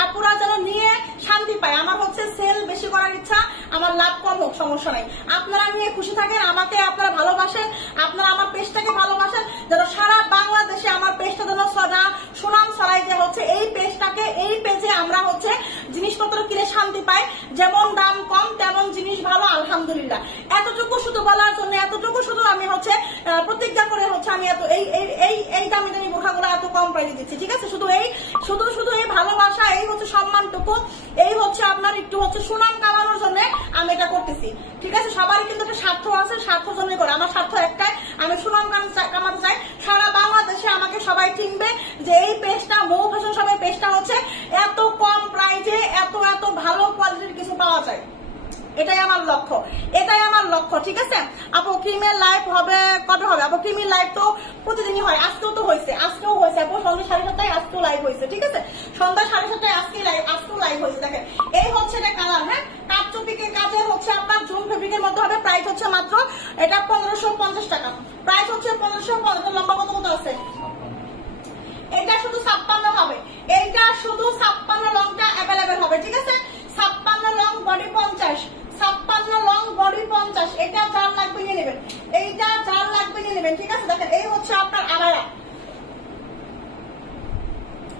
আপুরা যেন নিয়ে শান্তি পায়। আমার হচ্ছে সেল বেশি করার ইচ্ছা, আমার লাভ কম হোক সমস্যা নাই, আপনারা নিয়ে খুশি থাকেন, আমাকে আপনারা ভালোবাসেন, আপনারা আমার পেজটাকে ভালোবাসেন, যেন সারা বাংলাদেশে আমার পেজটা যেন সুনাম ছড়াই, যে হচ্ছে এই পেজে আমরা হচ্ছে জিনিসপত্র কিনে শান্তি পাই, যেমন দাম কম তেমন জিনিস ভালো, আলহামদুলিল্লাহ। এতটুকু শুধু বলার জন্য, এতটুকু শুধু আমি হচ্ছে প্রতিজ্ঞা করে হচ্ছে আমি এত এই দামি দামি বোরখাগুলো এত কম প্রাইসে দিচ্ছি, ঠিক আছে? শুধু এই ভালোবাসা, এই হচ্ছে সম্মানটুকু, এই হচ্ছে আপনার একটু হচ্ছে সুনাম কামানোর জন্য আমি এটা করতেছি, ঠিক আছে? সবারই কিন্তু একটা স্বার্থ আছে, স্বার্থ জন্য করে। আমার স্বার্থ একটাই, আমি সুনাম কামাতে চাই, সারা বাংলাদেশে আমাকে সবাই চিনবে যে এই পেজটা, মৌ ফ্যাশন শপের পেজটা হচ্ছে এত কম প্রাইসে এত ভালো কোয়ালিটির কিছু পাওয়া যায়। এটাই আমার লক্ষ্য, ঠিক আছে? আপু ক্রিমের লাইভ হবে কবে হবে? আপু ক্রিমের লাইভ তো প্রতিদিনই হয়, আজকেও হয়েছে আপু সন্ধ্যা 7:30 আজকেও লাইভ হয়েছে, ঠিক আছে? সন্ধ্যা 7:30 আজকেও লাইভ হয়েছে। দেখেন এই হচ্ছে এটা কালার, হ্যাঁ? কারচুপিকের কাজে হচ্ছে আপনার জুম ফেব্রিকের মধ্যে হবে, প্রাইস হচ্ছে মাত্র এটা 1550 টাকা, প্রাইস হচ্ছে 1550। লম্বা কত আছে? এটা শুধু 56 হবে, এইটা শুধু 56 লংটা অ্যাভেলেবেল হবে, ঠিক আছে? 56 লং বডি 50, 56 লং বডি 50। এটা যার লাগবে নিয়ে নেবেন, এইটা যার লাগবে নিয়ে নেবেন, ঠিক আছে? দেখেন এই হচ্ছে আপনার আড়ায়া,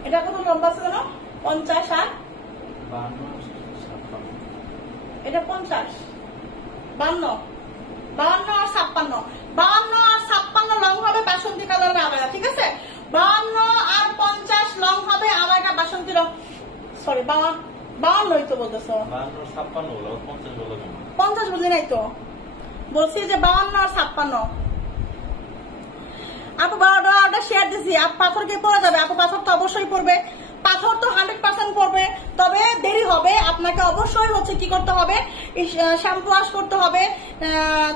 এটা কত লম্বা আছে জানো? 50 আর 52, এটা 50, 52 আর 56, 52 আর 56 লং হবে বাসন্তী কালারের আড়ায়া, ঠিক আছে? 52 আর 50 লং হবে আড়ায়া বাসন্তী রং, সরি 52 তো বলতেছো, 50 বুঝি নাই তো, বলছি যে 52 আর 56। আপু 12টা শেয়ার দিছি, পাথর কি পড়ে যাবে? আপু পাথর তো অবশ্যই পড়বে, পাথর তো 100% পড়বে, তবে দেরি হবে। আপনাকে অবশ্যই হচ্ছে কি করতে হবে, শ্যাম্পু ওয়াশ করতে হবে,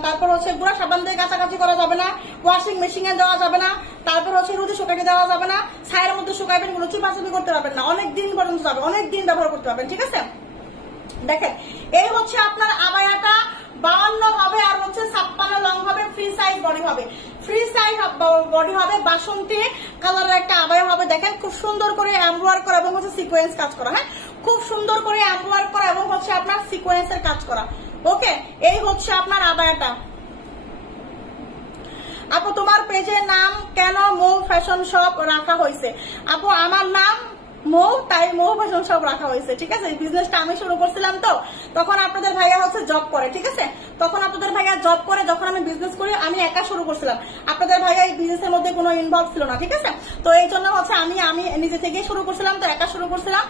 তারপর হচ্ছে গুঁড়া সাবান দিয়ে কাছাকাছি করা যাবে না, ওয়াশিং মেশিনে দেওয়া যাবে না, তারপর হচ্ছে রোদে শুকাতে দেওয়া যাবে না, ছায়ের মধ্যে শুকাইবেন, কোনো চিপাচিপি করতে পারবেন না, অনেক দিন পর্যন্ত যাবে, অনেক দিন ব্যবহার করতে পারবেন, ঠিক আছে? দেখেন এই হচ্ছে আপনার আবায়াটা 52 হবে, আর হচ্ছে 56 লং হবে, ফ্রি সাইজ বডি হবে, বাসন্তী কালারের একটা আবায়া হবে। দেখেন খুব সুন্দর করে এমব্রয়ডারি করা এবং হচ্ছে সিকোয়েন্স কাজ করা, হ্যাঁ? খুব সুন্দর করে এমব্রয়ডারি করা এবং হচ্ছে আপনার সিকোয়েন্সের কাজ করা, ওকে? এই হচ্ছে আপনার আবায়াটা। আপু তোমার পেজের নাম কেন মৌ ফ্যাশন শপ রাখা হয়েছে? আপু আমার নাম মৌ, তাই মৌ ফ্যাশন শপ রাখা হয়েছে, ঠিক আছে? বিজনেসটা আমি শুরু করছিলাম তো, তখন আপনাদের ভাইয়া হচ্ছে জব করে, ঠিক আছে? তখন আপনাদের ভাইয়া জব করে, যখন আমি বিজনেস করি আমি একা শুরু করছিলাম, আপনাদের ভাইয়া এই বিজনেসের মধ্যে কোনো ইনভলভ ছিল না, ঠিক আছে? তো এই জন্য হচ্ছে আমি নিজে থেকেই শুরু করছিলাম, তো একা শুরু করছিলাম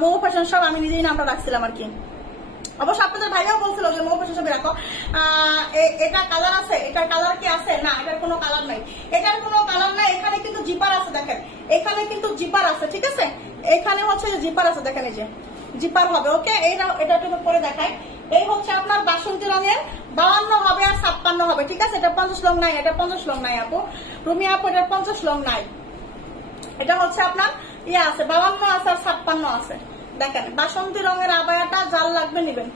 মৌ ফ্যাশন শপ, আমি নিজেই নামটা রাখছিলাম আর কি। অবশ্য আপনাদের ভাইয়াও বলছিল যে মৌ ফ্যাশন শপে রাখো। এটা কালার আছে, এটার কালার কি আছে? না, এটার কোনো কালার নাই, এখানে কিন্তু জিপার আছে, দেখেন এখানে কিন্তু জিপার আছে, ঠিক আছে? এখানে হচ্ছে জিপার আছে, দেখেন এই যে জিপার হবে, ওকে? এটা একটু পরে দেখায়। এই হচ্ছে আপনার বাসন্তী রঙের 52 হবে আর 56 হবে, ঠিক আছে? এটা 50 লং নাই, এটা 50 লং নাই আপু, রুমি আপু এটা 50 লং নাই, এটা হচ্ছে আপনার আছে 52 আছে আর 56 আছে। দেখেন বাসন্তী রঙের আবায়াটা যার লাগবে নিবেন,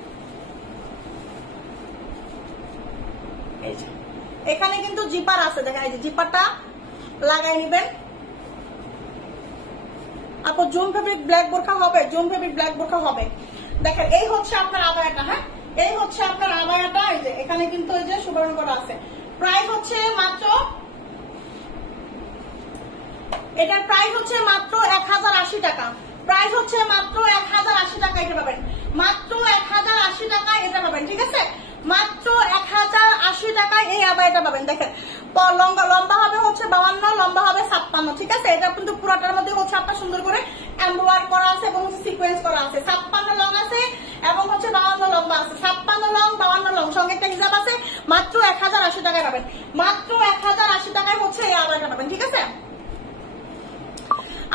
এখানে কিন্তু জিপার আছে, দেখেন এই যে জিপারটা লাগাই নিবেন। আপু জুম ফেব্রিক ব্ল্যাক বোরখা হবে, জুম ফেব্রিক ব্ল্যাক বোরখা হবে, দেখেন এই হচ্ছে আপনার আবায়াটা, হ্যাঁ এই হচ্ছে আপনার আবায়াটা। এই যে এখানে কিন্তু এই যে সুবর্ণ করা আছে। প্রাইস হচ্ছে মাত্র, এটার প্রাইস হচ্ছে মাত্র 1080 টাকা। প্রাইস হচ্ছে মাত্র 1080 টাকা। এটা পাবেন মাত্র 1080 টাকায় এটা পাবেন, ঠিক আছে? মাত্র 1080 টাকায় এই আবায়াটা পাবেন। দেখেন লম্বা হবে হচ্ছে 52, লম্বা হবে 56, ঠিক আছে? এটা কিন্তু পুরোটার মধ্যে হচ্ছে আপনার সুন্দর করে এমব্রয়ডারি করা আছে এবং সিকোয়েন্স করা আছে। 56 লং আছে এবং হচ্ছে 52 লম্বা আছে। 56 লং 52 লং সঙ্গে একটা হিসাব আছে। মাত্র 1080 টাকায় পাবেন। মাত্র 1080 টাকায় হচ্ছে এই আবায়াটা পাবেন, ঠিক আছে?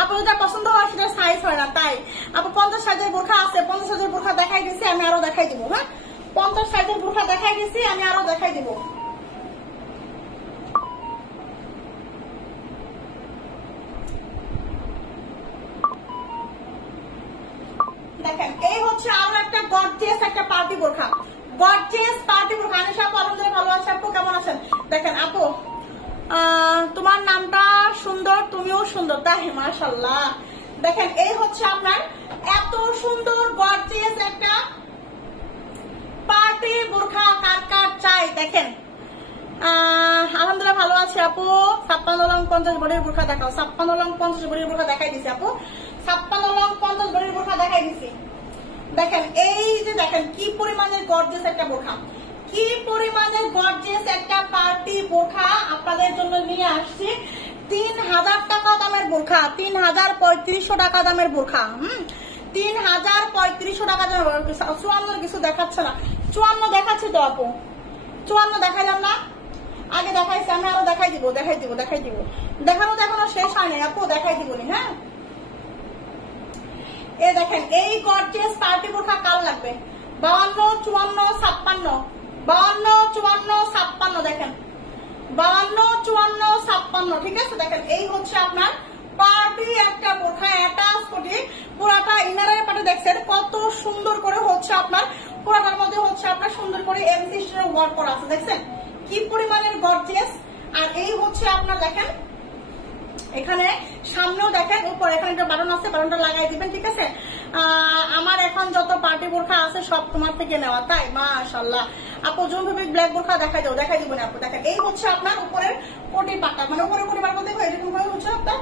আপু যেটা পছন্দ হয় সেটা সাইজ হয় না, তাই আপু 50 সাইজের বোরখা আছে। 50 সাইজের বোরখা দেখাই দিছি, আমি আরো দেখাই দিব। হ্যাঁ 50 সাইজের বোরখা দেখাই দিছি, আমি আরো দেখাই দিব। দেখেন এই হচ্ছে আরো একটা গর্জিয়াস একটা পার্টি বোরখা। গর্জিয়াস পার্টি বোরখা। আনিশা আপু আলহামদুলিল্লাহ ভালো আছে। আপু কেমন আছেন? দেখেন আপু তোমার নামটা সুন্দর, তুমিও সুন্দর, তাই মাশাআল্লাহ। দেখেন এই হচ্ছে আপনার এত সুন্দর গর্জিয়াস একটা পার্টি বোরখা। কার কার চাই? দেখেন আলহামদুলিল্লাহ ভালো আছে আপু। 56 লং 50 বডির বোরখা দেখাও। 56 লং 50 বডির বোরখা দেখাই দিছি আপু। 56 লং 50 বডির বোরখা দেখাই দিছি। দেখেন এই যে দেখেন কি পরিমাণের গর্জিয়াস একটা বোরখা, কি পরিমাণের গর্জিয়াস একটা পার্টি বোরখা আপনাদের জন্য নিয়ে আসছি। 3000 টাকা দামের বোরখা, 3035 টাকা দামের বোরখা। 3035 টাকা দামের। 54 কিছু দেখাচ্ছে না। 54 দেখাচ্ছে তো আপু? 54 দেখাইলাম না? আগে দেখাইছি, আমি আরো দেখাই দিব। দেখানো শেষ হয়নি আপু, দেখাই দিব। হ্যাঁ এ দেখেন এই গর্জিয়াস পার্টি বোরখা কাল লাগবে 52, 54, 56। 52, 54, 56 দেখেন 52, 54, 56, ঠিক আছে? দেখেন এই হচ্ছে আপনার পার্টি একটা বোরখা অ্যাটাচ কোটি। পুরাটা ইনারের পাটে দেখছেন কত সুন্দর করে হচ্ছে আপনার পুরাটার মধ্যে হচ্ছে আপনার সুন্দর করে এমসি স্টোনের ওয়ার্ক করা আছে। দেখছেন কি পরিমাণের গর্জিয়াস। আর এই হচ্ছে আপনার দেখেন এখানে সামনেও দেখেন উপর এখানে একটা বাটন আছে, বাটনটা লাগাই দিবেন, ঠিক আছে? আমার এখন যত পার্টি বোরখা আছে সব তোমার থেকে নেওয়া, তাই মাশাআল্লাহ। আপু জুম ফেব্রিক ব্ল্যাক বোরখা দেখাই দিব না আপু। দেখেন এই হচ্ছে আপনার উপরের কোটি পাটা, মানে উপরের কোটি পাটা দেখো এরকম ভাবে হচ্ছে আপনার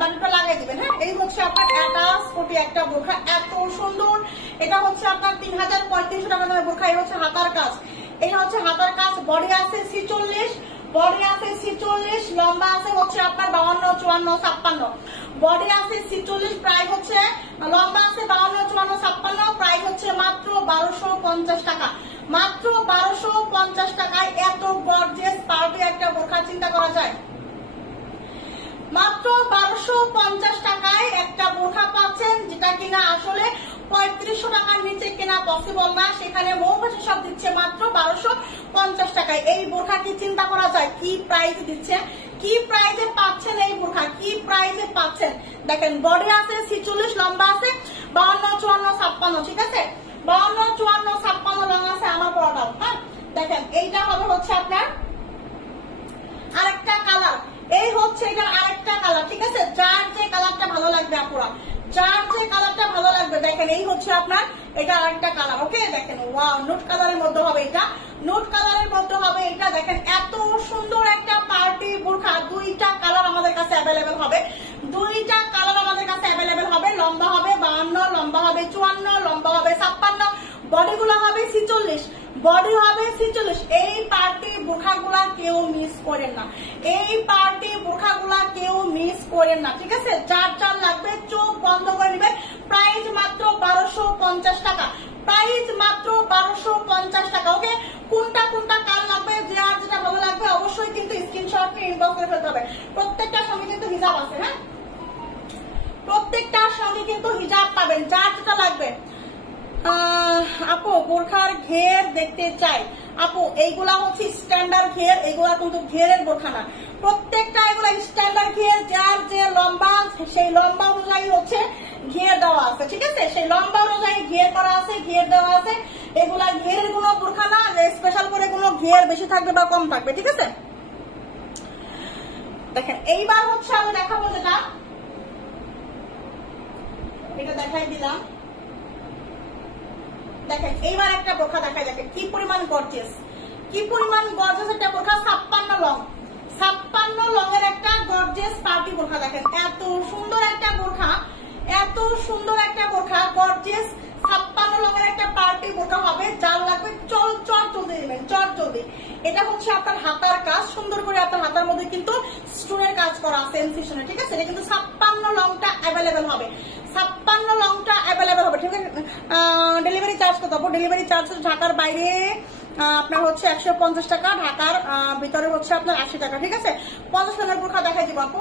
বাটনটা লাগাই দিবেন। হ্যাঁ এই হচ্ছে আপনার অ্যাটাচ কোটি একটা বোরখা, এত সুন্দর। এটা হচ্ছে আপনার 3035 টাকা দামের বোরখা। এই হচ্ছে হাতার কাজ, এটা হচ্ছে হাতার কাজ। বডি আছে 46, বডি আছে 46, লম্বা আছে হচ্ছে আপনার 52, 54, 56। বডি আছে 46, প্রাইস হচ্ছে লম্বা আছে 52, 54, 56। প্রাইস হচ্ছে মাত্র 1250 টাকা। মাত্র 1250 টাকায় এত গর্জিয়াস পার্টি একটা বোরখা চিন্তা করা যায়? মাত্র 1250 টাকায় একটা বোরখা পাচ্ছেন, যেটা কিনা আসলে 3500 টাকার নিচে কেনা পসিবল না। সেখানে মৌমাছি সব দিচ্ছে মাত্র 1250 টাকায়। এই বোরখা কি চিন্তা করা যায়? কি প্রাইস দিচ্ছে, কি প্রাইসে পাচ্ছেন এই বোরখা, কি প্রাইসে পাচ্ছেন? দেখেন বডি আছে 46, লম্বা আছে 52, 54, 56, ঠিক আছে? 52, 54, 56 লং আছে আমার পড়াটাও। হ্যাঁ দেখেন এইটা হবে হচ্ছে আপনার আরেকটা কালার। এই হচ্ছে এটা আরেকটা কালার, ঠিক আছে? যার যে কালারটা ভালো লাগবে আপুরা, যার যে কালারটা ভালো লাগবে। দেখেন এই হচ্ছে আপনার এটা আরেকটা কালার। ওকে দেখেন ওয়াও, নোট কালারের মধ্যে হবে এটা, নোট কালারের মধ্যে হবে এটা। দেখেন এত সুন্দর একটা পার্টি বোরখা। দুইটা কালার আমাদের কাছে অ্যাভেলেবেল হবে, দুইটা কালার আমাদের কাছে অ্যাভেলেবেল হবে। লম্বা হবে 52, লম্বা হবে 54, লম্বা হবে 56, বডিগুলো হবে 46, বডি হবে 46। এই পার্টি বোরখাগুলা কেউ মিস করেন না, এই পার্টি বোরখাগুলা কেউ মিস করেন না, ঠিক আছে? যার যার লাগবে চোখ বন্ধ করে নেবেন। প্রাইস মাত্র 1250 টাকা, প্রাইস মাত্র 1250 টাকা। ওকে কোনটা কোনটা কাল লাগবে, যার যেটা ভালো লাগবে অবশ্যই কিন্তু স্ক্রিনশট নিয়ে ইনবক্স করে ফেলতে হবে। প্রত্যেকটার সঙ্গে কিন্তু হিজাব আছে। হ্যাঁ প্রত্যেকটার সঙ্গে কিন্তু হিজাব পাবেন, যার যেটা লাগবে। আপু বোরখার ঘের দেখতে চাই। আপু এইগুলা হচ্ছে স্ট্যান্ডার্ড ঘের, এগুলা কিন্তু ঘেরের বোরখা না। প্রত্যেকটা এগুলা স্ট্যান্ডার্ড ঘের, যার যে লম্বা সেই লম্বা অনুযায়ী হচ্ছে ঘের দেওয়া আছে, ঠিক আছে? সেই লম্বা অনুযায়ী ঘের করা আছে, ঘের দেওয়া আছে। এগুলা ঘেরের কোনো বোরখা না স্পেশাল করে কোনো ঘের বেশি থাকবে বা কম থাকবে, ঠিক আছে? দেখেন এইবার হচ্ছে আমি দেখাবো যেটা, এটা দেখাই দিলাম। দেখেন এইবার একটা বোরখা দেখায়, দেখেন কি পরিমাণ গর্জিয়াস, কি পরিমাণ গর্জিয়াস একটা বোরখা। 56 লং, 56 লংয়ের একটা গর্জিয়াস পার্টি বোরখা। দেখেন এত সুন্দর একটা বোরখা, এত সুন্দর একটা বোরখা, গর্জিয়াস 56 লংয়ের একটা পার্টি বোরখা হবে। যার লাগবে চট জলদি দিবেন, চট জলদি। এটা হচ্ছে আপনার হাতার কাজ, সুন্দর করে আপনার হাতার মধ্যে কিন্তু স্টোনের কাজ করা আছে এনসিশনে, ঠিক আছে। এটা কিন্তু 56 লংটা অ্যাভেলেবেল হবে, 56 লংটা অ্যাভেলেবেল হবে, ঠিক আছে। ডেলিভারি চার্জ কত? ডেলিভারি চার্জ ঢাকার বাইরে আপনার হচ্ছে 150 টাকা, ঢাকার ভিতরে হচ্ছে আপনার 80 টাকা, ঠিক আছে। 50 লংয়ের বোরখা দেখাই দিব আপু।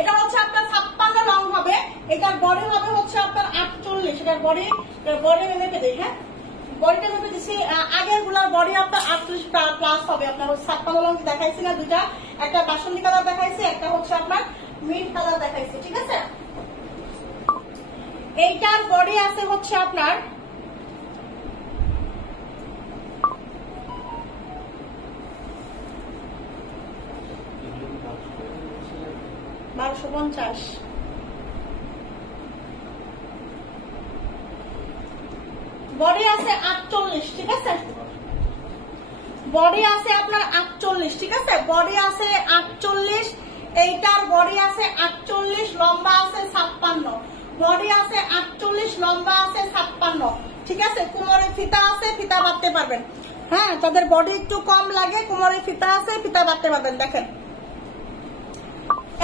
এটা হচ্ছে আপনার 56 লং হবে, এটার বডি হবে হচ্ছে আপনার 48, এটার বডি মেপে দেই, হ্যাঁ বডিটা মেপে দিচ্ছি। আগের গুলার বডি আপনার 48 প্লাস হবে। আপনার 56 লং দেখাইছি না দুইটা, একটা বাসন্তী কালার দেখাইছি, একটা হচ্ছে আপনার মিড কালার দেখাইছি, ঠিক আছে। এইটার বডি আছে হচ্ছে আপনার 1250, বডি আছে 48, ঠিক আছে। বডি আছে আপনার 48, ঠিক আছে। বডি আছে 48, এইটার বডি আছে 48, লম্বা আছে 56, বডি আছে 48, লম্বা আছে 56, ঠিক আছে। কোমরে ফিতা আছে, ফিতা বাঁধতে পারবেন, হ্যাঁ তাদের বডি একটু কম লাগে, কোমরে ফিতা আছে, ফিতা বাঁধতে পারবেন। দেখেন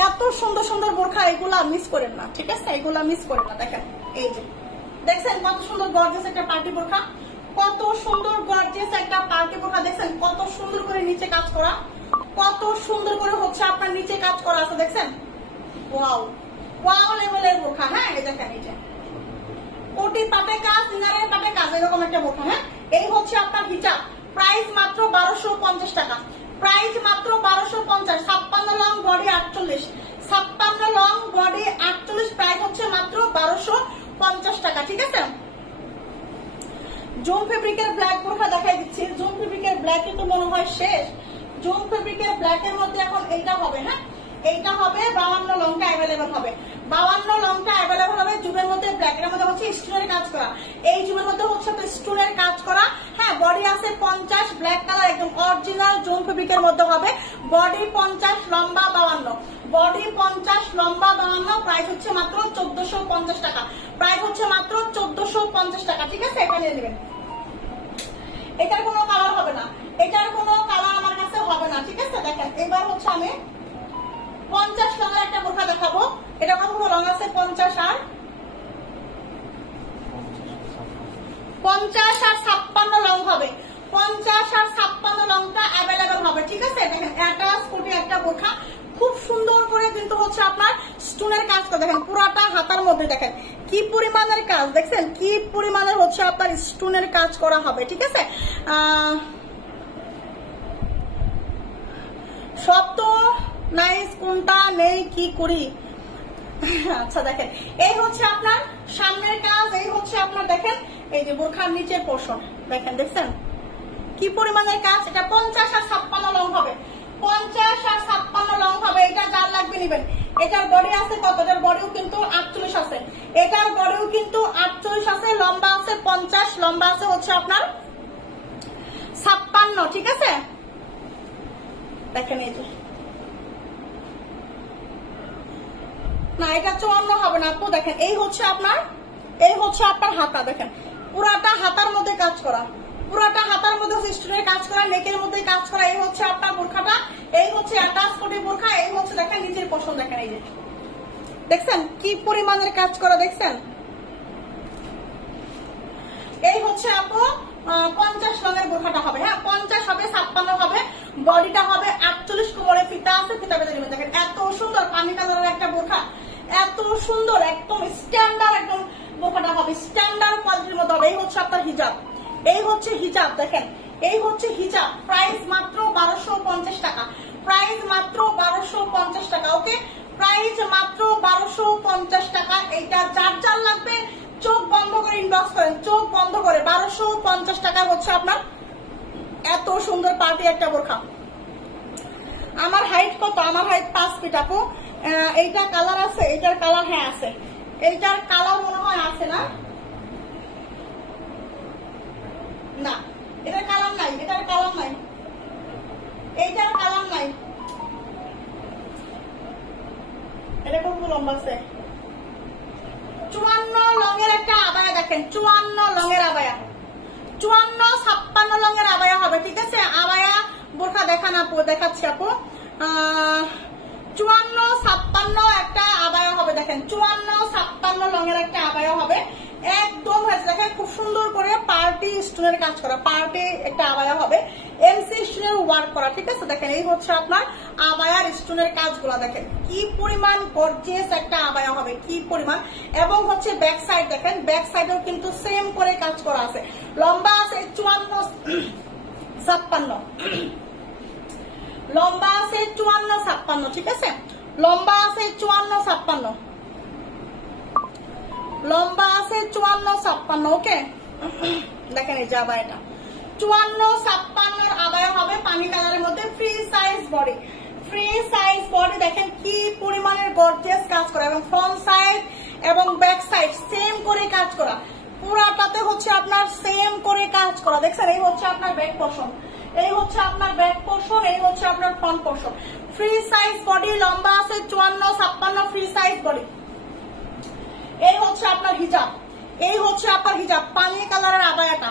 এত সুন্দর সুন্দর বোরখা, এগুলা মিস করেন না, ঠিক আছে, এগুলা মিস করেন না। দেখেন এই যে দেখছেন কত সুন্দর গর্জিয়াস একটা পার্টি বোরখা, কত সুন্দর গর্জিয়াস একটা পার্টি বোরখা। দেখছেন কত সুন্দর করে নিচে কাজ করা, কত সুন্দর করে হচ্ছে আপনার নিচে কাজ করা আছে, দেখছেন ওয়াও ওয়াও লেভেলের বোরখা। হ্যাঁ এই দেখেন এই যে কোটি পাটে কাজ, ইনারের পাটে কাজ, এরকম একটা বোরখা। হ্যাঁ এই হচ্ছে আপনার হিজাব, প্রাইস মাত্র 1250 টাকা, প্রাইস মাত্র 1250। 56 long body 48, 56 long body 48, price হচ্ছে মাত্র 1250 টাকা, ঠিক আছে। জুম ফেব্রিকের ব্ল্যাক বোরখা দেখাই দিচ্ছি। জুম ফেব্রিকের ব্ল্যাক কিন্তু মনে হয় শেষ, জুম ফেব্রিকের ব্ল্যাকের মধ্যে এখন এইটা হবে, হ্যাঁ এইটা হবে 52 লংটা অ্যাভেলেবল হবে, 52 লংটা অ্যাভেলেবল হবে। জুমের মধ্যে ব্ল্যাক, এর মধ্যে হচ্ছে স্টোনের কাজ করা, এই জুমের মধ্যে হচ্ছে স্টোনের কাজ করা। হ্যাঁ বডি আছে 50, ব্ল্যাক কালার একদম অরিজিনাল জুম ফেব্রিকের মধ্যে হবে। বডি 50, লম্বা 52, বডি 50, লম্বা 52, প্রাইস হচ্ছে মাত্র 1450 টাকা, প্রাইস হচ্ছে মাত্র 1450 টাকা, ঠিক আছে। এটা নিয়ে নেবেন, এটার কোনো কালার হবে না, এটার কোনো কালার আমার কাছে হবে না, ঠিক আছে। দেখেন এবার হচ্ছে আমি 50 লংয়ের একটা বোরখা দেখাবো। এটা কতগুলো লং আছে? 50 আর 56 লং হবে, 50 আর 56 লংটা অ্যাভেলেবেল হবে, ঠিক আছে। দেখেন অ্যাটাচ কোটি একটা বোরখা, খুব সুন্দর করে কিন্তু হচ্ছে আপনার স্টোনের কাজ করে। দেখেন পুরাটা হাতার মধ্যে দেখেন কি পরিমাণের কাজ, দেখছেন কি পরিমাণের হচ্ছে আপনার স্টোনের কাজ করা হবে, ঠিক আছে। সব তো নাইস, কোনটা নেই কি করি। আচ্ছা দেখেন এই হচ্ছে আপনার সামনের কাজ, এই হচ্ছে আপনার দেখেন এই যে বোরখার নিচের পোর্শন দেখেন, দেখছেন কি পরিমাণের কাজ। এটা 50 আর 56 লং হবে, 50 আর 56 লং হবে। এটা যার লাগবে নিবেন। এটার বডি আছে কত? এটার বডিও কিন্তু 48 আছে, এটার বডিও কিন্তু 48 আছে, লম্বা আছে 50, লম্বা আছে হচ্ছে আপনার 56, ঠিক আছে। দেখেন এই যে না এটা 54 হবে না আপু। দেখেন এই হচ্ছে আপনার হাতা, দেখেন পুরাটা হাতার মধ্যে কাজ করা, পুরাটা হাতার মধ্যে স্টোনের কাজ করা, নেকের মধ্যে কাজ করা। এই হচ্ছে আপনার বোরখাটা, এই হচ্ছে অ্যাটাচ কোটি বোরখা, এই হচ্ছে দেখেন নিচের পোর্শন দেখেন এই যে দেখছেন কি পরিমাণের কাজ করা, দেখছেন। এই হচ্ছে আপু 50 লংয়ের বোরখাটা হবে, হ্যাঁ 50 হবে, 56 হবে, বডিটা হবে 48, কোমরে ফিতা আছে, ফিতা বেঁধে নেবেন। দেখেন এত সুন্দর পানি কালারের একটা বোরখা, এত সুন্দর একদম স্ট্যান্ডার্ড একদম বোরখাটা হবে, স্ট্যান্ডার্ড কোয়ালিটির মধ্যে হবে। এই হচ্ছে আপনার হিজাব, এই হচ্ছে হিজাব, দেখেন এই হচ্ছে হিজাব, প্রাইস মাত্র 1250 টাকা, প্রাইস মাত্র 1250 টাকা, ওকে প্রাইস মাত্র 1250 টাকা। এইটা যার যার লাগবে চোখ বন্ধ করে ইনবক্স করেন, চোখ বন্ধ করে। 1250 টাকা হচ্ছে আপনার এত সুন্দর পার্টি একটা বোরখা। আমার হাইট কত? আমার হাইট 5 ফিট আপু। এইটা কালার আছে, এইটার কালার হ্যাঁ আছে, এইটার কালার মনে হয় আছে না, না, এটার কালার নাই, এটার কালার নাই, এইটার কালার নাই। এটা খুব লম্বা আছে। 54 লঙের একটা আবায়া দেখেন, 54 লঙের আবায়া, 54 56 লঙের আবায়া হবে, ঠিক আছে। আবায়া বোরখা দেখান আপু, দেখাচ্ছি আপু। 54 56 একটা আবায়া হবে দেখেন, 54 56 লঙের একটা আবায়া হবে, একদম হয়েছে দেখেন, খুব সুন্দর করে পার্টি স্টোনের কাজ করা, পার্টি একটা আবায়া হবে, এমসি স্টোনের ওয়ার্ক করা, ঠিক আছে। দেখেন এই হচ্ছে আপনার আবায়ার স্টোনের কাজগুলো, দেখেন কি পরিমাণ গর্জিয়াস একটা আবায়া হবে, কি পরিমাণ। এবং হচ্ছে ব্যাক সাইড দেখেন, ব্যাক সাইডেও কিন্তু সেম করে কাজ করা আছে। লম্বা আছে 54 56, লম্বা আছে 54 56, ঠিক আছে। লম্বা আছে 54 56, লম্বা আছে 54 56, ওকে। দেখেন এই যে আবায়াটা 54 56 আবায়া হবে, পানি কালারের মধ্যে, free size body, free size body. দেখেন কি পরিমাণের গর্জিয়াস কাজ করা, এবং ফ্রন্ট সাইড এবং ব্যাক সাইড সেম করে কাজ করা, পুরাটাতে হচ্ছে আপনার সেম করে কাজ করা। দেখছেন এই হচ্ছে আপনার ব্যাক পোরশন, এই হচ্ছে আপনার ব্যাক পোরশন, এই হচ্ছে আপনার front portion. Free size body, লম্বা আছে 54 56, ফ্রি সাইজ বডি। এই হচ্ছে আপনার হিজাব, এই হচ্ছে আপনার হিজাব, পানি কালারের আবায়াটা,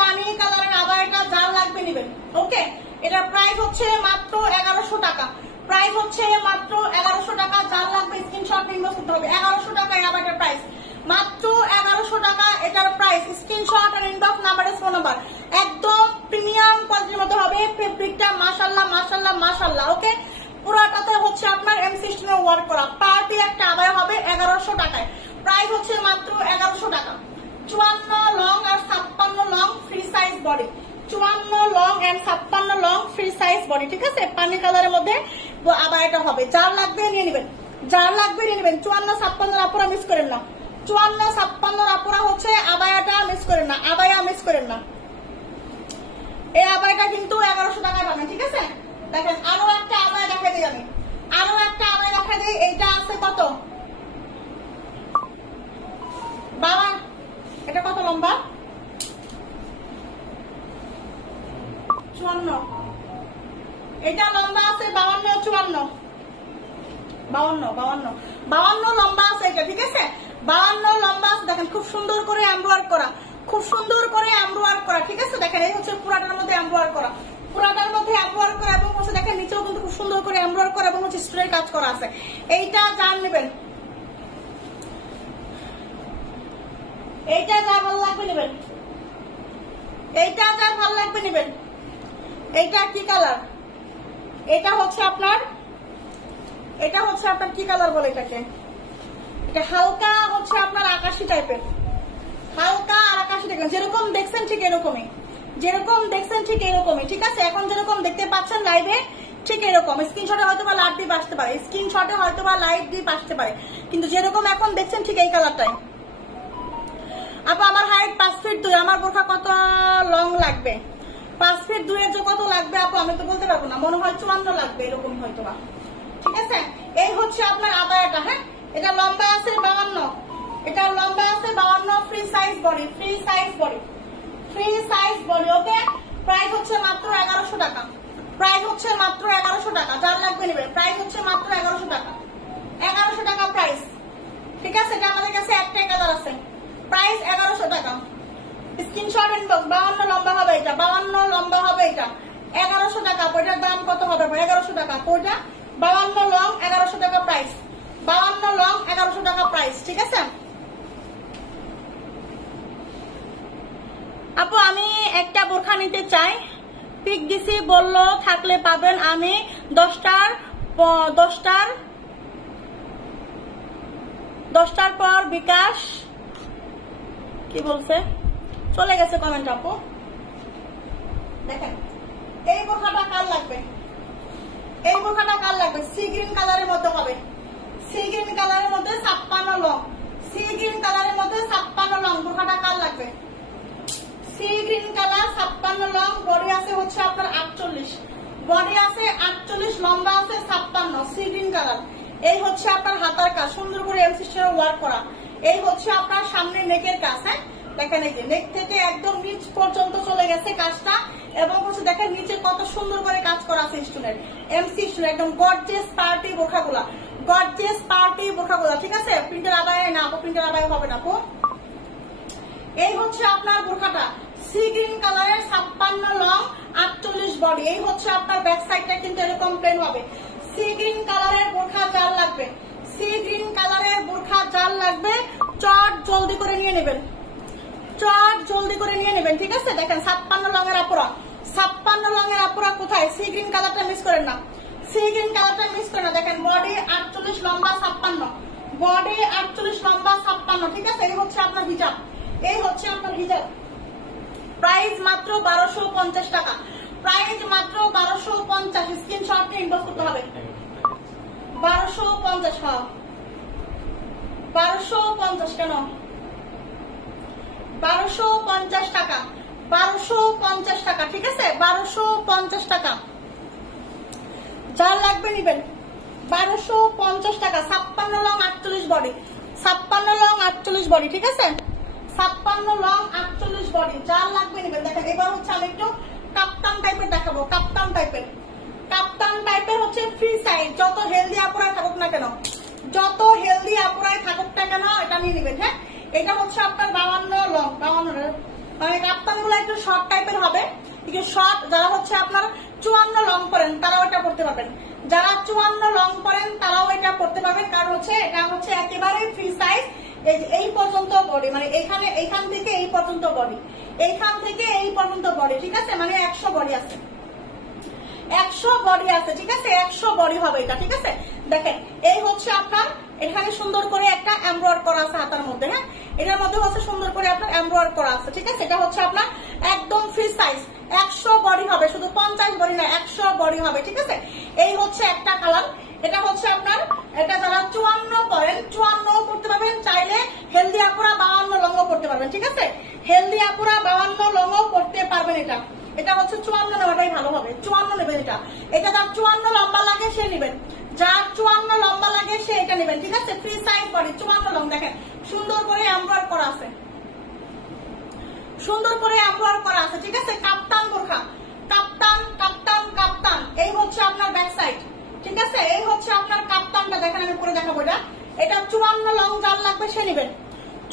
পানি কালারের আবায়াটা যার লাগবে নেবেন, ওকে। এটার প্রাইস হচ্ছে মাত্র 1100 টাকা, প্রাইস হচ্ছে মাত্র 1100 টাকা, যার লাগবে স্ক্রিনশট ইনবক্স করতে হবে। 1100 টাকা এই আবায়াটার প্রাইস, মাত্র 1100 টাকা এটার প্রাইস। স্ক্রিনশট আর ইনবক্স নাম্বারে ফোন নাম্বার, একদম প্রিমিয়াম কোয়ালিটির মধ্যে হবে, ফেব্রিকটা মাশাআল্লাহ মাশাআল্লাহ মাশাআল্লাহ, ওকে। পুরাটাতে হচ্ছে আপনার এমসি স্টোনের ওয়ার্ক করা, পার্টি একটা আবায়া হবে 1100 টাকায়, প্রাইস হচ্ছে মাত্র 1100 টাকা। 54 লং আর 56 long, free size body, 54 long and 56 long, free size body, ঠিক আছে। পানি কালারের মধ্যে আবায়াটা হবে, যার লাগবে নিয়ে নেবেন, যার লাগবে নিয়ে নেবেন। 54 56 আপুরা মিস করেন না, 54 56 আপুরা হচ্ছে আবায়াটা মিস করেন না, আবায়া মিস করেন না। এই আবায়াটা কিন্তু 1100 টাকায় পাবেন, ঠিক আছে। দেখেন আরো একটা আবায়া দেখা দিই আমি, আরো একটা আবায়া দেখা দিই। এইটা আছে কত বাবা, এটা কত লম্বা? 54, এটা লম্বা আছে 52 54 52 52 লম্বা আছে এটা, ঠিক আছে। 52 লম্বা আছে, দেখেন খুব সুন্দর করে এমব্রয়ডারি করা, খুব সুন্দর করে এমব্রয়ডারি করা, ঠিক আছে। দেখেন এই হচ্ছে পুরাটার মধ্যে এমব্রয়ডারি করা, পুরাটার মধ্যে এমব্রয়ডারি করা, এবং হচ্ছে দেখেন নিচেও কিন্তু খুব সুন্দর করে এমব্রয়ডারি করা, এবং হচ্ছে স্টোনের কাজ করা আছে। এইটা জান নেবেন, এইটা যা ভালো লাগবে নেবেন, এইটা যা ভালো লাগবে নেবেন। এইটা কি কালার? এটা হচ্ছে আপনার, এটা হচ্ছে আপনার কি কালার বলে এটাকে? এটা হালকা হচ্ছে আপনার আকাশি টাইপের, হালকা আর আকাশি টাইপের, যেরকম দেখছেন ঠিক এরকমই, যেরকম দেখছেন ঠিক এরকমই, ঠিক আছে। এখন যেরকম দেখতে পাচ্ছেন লাইভে ঠিক এরকম, স্ক্রিনশটে হয়তো বা লাইট ডিপ আসতে পারে, স্ক্রিনশটে হয়তো বা লাইট ডিপ আসতে পারে, কিন্তু যেরকম এখন দেখছেন ঠিক এই কালারটাই। আপু আমার হাইট 5 ফিট 2, আমার বোরখা কত লং লাগবে? 5 ফিট 2 এর যে কত লাগবে আপু আমি তো বলতে পারবো না, মনে হয় 54 লাগবে এরকম হয়তো বা, ঠিক আছে। এই হচ্ছে আপনার আবায়াটা, হ্যাঁ। এটা লম্বা আছে 52, এটা লম্বা আছে 52, free size body, free size body, free size body, okay. Price হচ্ছে মাত্র 1100 টাকা, প্রাইস হচ্ছে মাত্র 1100 টাকা, যার লাগবে নেবে। প্রাইস হচ্ছে মাত্র 1100 টাকা, 1100 টাকা প্রাইস, ঠিক আছে। এটা আমাদের কাছে একটাই কালার আছে, প্রাইস 1100 টাকা। স্ক্রিনশট ইনবক্স, 52 লম্বা হবে এটা, 52 লম্বা হবে এটা, 1100 টাকা। ওইটার দাম কত হবে? 1100 টাকা। ওইটা 52 লং, 1100 টাকা প্রাইস, 52 লং 1100 টাকা প্রাইস, ঠিক আছে। আপু আমি একটা বোরখা নিতে চাই, পিক দিছি বললো থাকলে পাবেন, আমি 10টার পর বিকাশ কি বলছে চলে গেছে কমেন্ট। আপু দেখেন এই বোরখাটা কার লাগবে, এই বোরখাটা কার লাগবে? সি গ্রিন কালারের মধ্যে হবে, সি গ্রিন কালারের মধ্যে 56 লং, সি গ্রিন কালারের মধ্যে 56 লং, বোরখাটা কার লাগবে? Sea green colour 56 long, body আছে হচ্ছে আপনার 48, বডি আছে 48, লম্বা আছে 56, সি গ্রিন কালার। এই হচ্ছে আপনার হাতার কাজ, সুন্দর করে এমসি স্টোনের ওয়ার্ক করা। এই হচ্ছে আপনার সামনে নেকের কাজ, হ্যাঁ। দেখেন এই যে নেক থেকে একদম নিচ পর্যন্ত চলে গেছে কাজটা, এবং হচ্ছে দেখেন নিচে কত সুন্দর করে কাজ করা আছে স্টুডেন্ট, এমসি স্টুডেন্ট, একদম গর্জিয়াস পার্টি বোরখাগুলা, গর্জিয়াস পার্টি বোরখাগুলা, ঠিক আছে। প্রিন্টের আবায় না আপু, প্রিন্টের আবায় হবে না আপু। এই হচ্ছে আপনার বোরখাটা সি গ্রিন কালারের 56 লং 48 বডি। এই হচ্ছে আপনার ব্যাক সাইডটা কিন্তু এরকম প্লেন হবে। সি গ্রিন কালারের বোরখা জাল লাগবে, সি গ্রিন কালারের বোরখা জাল লাগবে, চট জলদি করে নিয়ে নেবেন, চট জলদি করে নিয়ে নেবেন, ঠিক আছে। দেখেন 56 লং এর আপুরা, 56 লং এর আপুরা কোথায়, সি গ্রিন কালারটা মিস করেন না, সি গ্রিন কালারটা মিস করেন না। দেখেন বডি 48 লম্বা 56, বডি 48 লম্বা 56, ঠিক আছে। এই হচ্ছে আপনার হিজাব, এই হচ্ছে আপনার হিজাব। প্রাইস মাত্র 1250 টাকা, প্রাইস মাত্র 1250। স্ক্রিনশট নিয়ে ইনবক্স করতে হবে। 1250, হ্যাঁ 1250 কেন, 1250 টাকা, 1250 টাকা, ঠিক আছে। 1250 টাকা যার লাগবে নিবেন, 1250 টাকা। 56 লং 48 বডি, 56 লং 48 বডি, ঠিক আছে। 56 লং 48 বডি যার লাগবে নিবেন। দেখেন এবার হচ্ছে আমি একটু কাপ্তান টাইপের দেখাবো, কাপ্তান টাইপের, কাপ্তান টাইপের হচ্ছে ফ্রি সাইজ। যত হেলদি আপুরাই থাকুক না কেন, যত হেলদি আপুরাই থাকুক না কেন এটা নিয়ে নিবেন, হ্যাঁ। এটা হচ্ছে আপনার 52 লং, 52, মানে কাপ্তান গুলো একটু শর্ট টাইপের হবে, একটু শর্ট। যারা হচ্ছে আপনার 54 লং পরেন তারাও এটা পড়তে পারবেন, যারা 54 লং পরেন তারাও এটা পড়তে পারবেন, কারণ হচ্ছে এটা হচ্ছে একেবারে ফ্রি সাইজ। এই পর্যন্ত বডি, মানে এইখান থেকে এই পর্যন্ত বডি, এইখান থেকে এই পর্যন্ত বডি, ঠিক আছে। মানে 100 বডি আছে, 100 বডি আছে, ঠিক আছে। 100 বডি হবে এটা, ঠিক আছে। দেখেন এই হচ্ছে আপনার এখানে সুন্দর করে একটা এমব্রয়ডারি করা আছে হাতার মধ্যে, হ্যাঁ। এটার মধ্যে হচ্ছে সুন্দর করে আপনার এমব্রয়ডারি করা আছে, ঠিক আছে। এটা হচ্ছে আপনার একদম ফ্রি সাইজ, 100 বডি হবে, শুধু 50 বডি না, 100 বডি হবে, ঠিক আছে। এই হচ্ছে একটা কালার। এটা হচ্ছে আপনার, এটা যারা 54 করেন 54 করতে পারবেন, চাইলে হেলদি আপুরা 52 লংও করতে পারবেন, ঠিক আছে। হেলদি আপুরা 52 লংও করতে পারবেন। এটা এটা হচ্ছে 54 নেওয়াটাই ভালো হবে, 54 নেবেন এটা। এটা যার 54 লম্বা লাগে সে নেবেন, যার 54 লম্বা লাগে সে এটা নেবেন, ঠিক আছে। Free size body 54 long. দেখেন সুন্দর করে এমব্রয়ডারি করা আছে, সুন্দর করে এমব্রয়ডারি করা আছে, ঠিক আছে। কাপ্তান বোরখা, কাপ্তান কাপ্তান কাপ্তান। এই হচ্ছে আপনার ব্যাক সাইড, ঠিক আছে। এই হচ্ছে আপনার কাপ্তানটা, দেখেন আমি পরে দেখাবো। এটা এটা 54 লং জাল লাগবে সে নেবেন,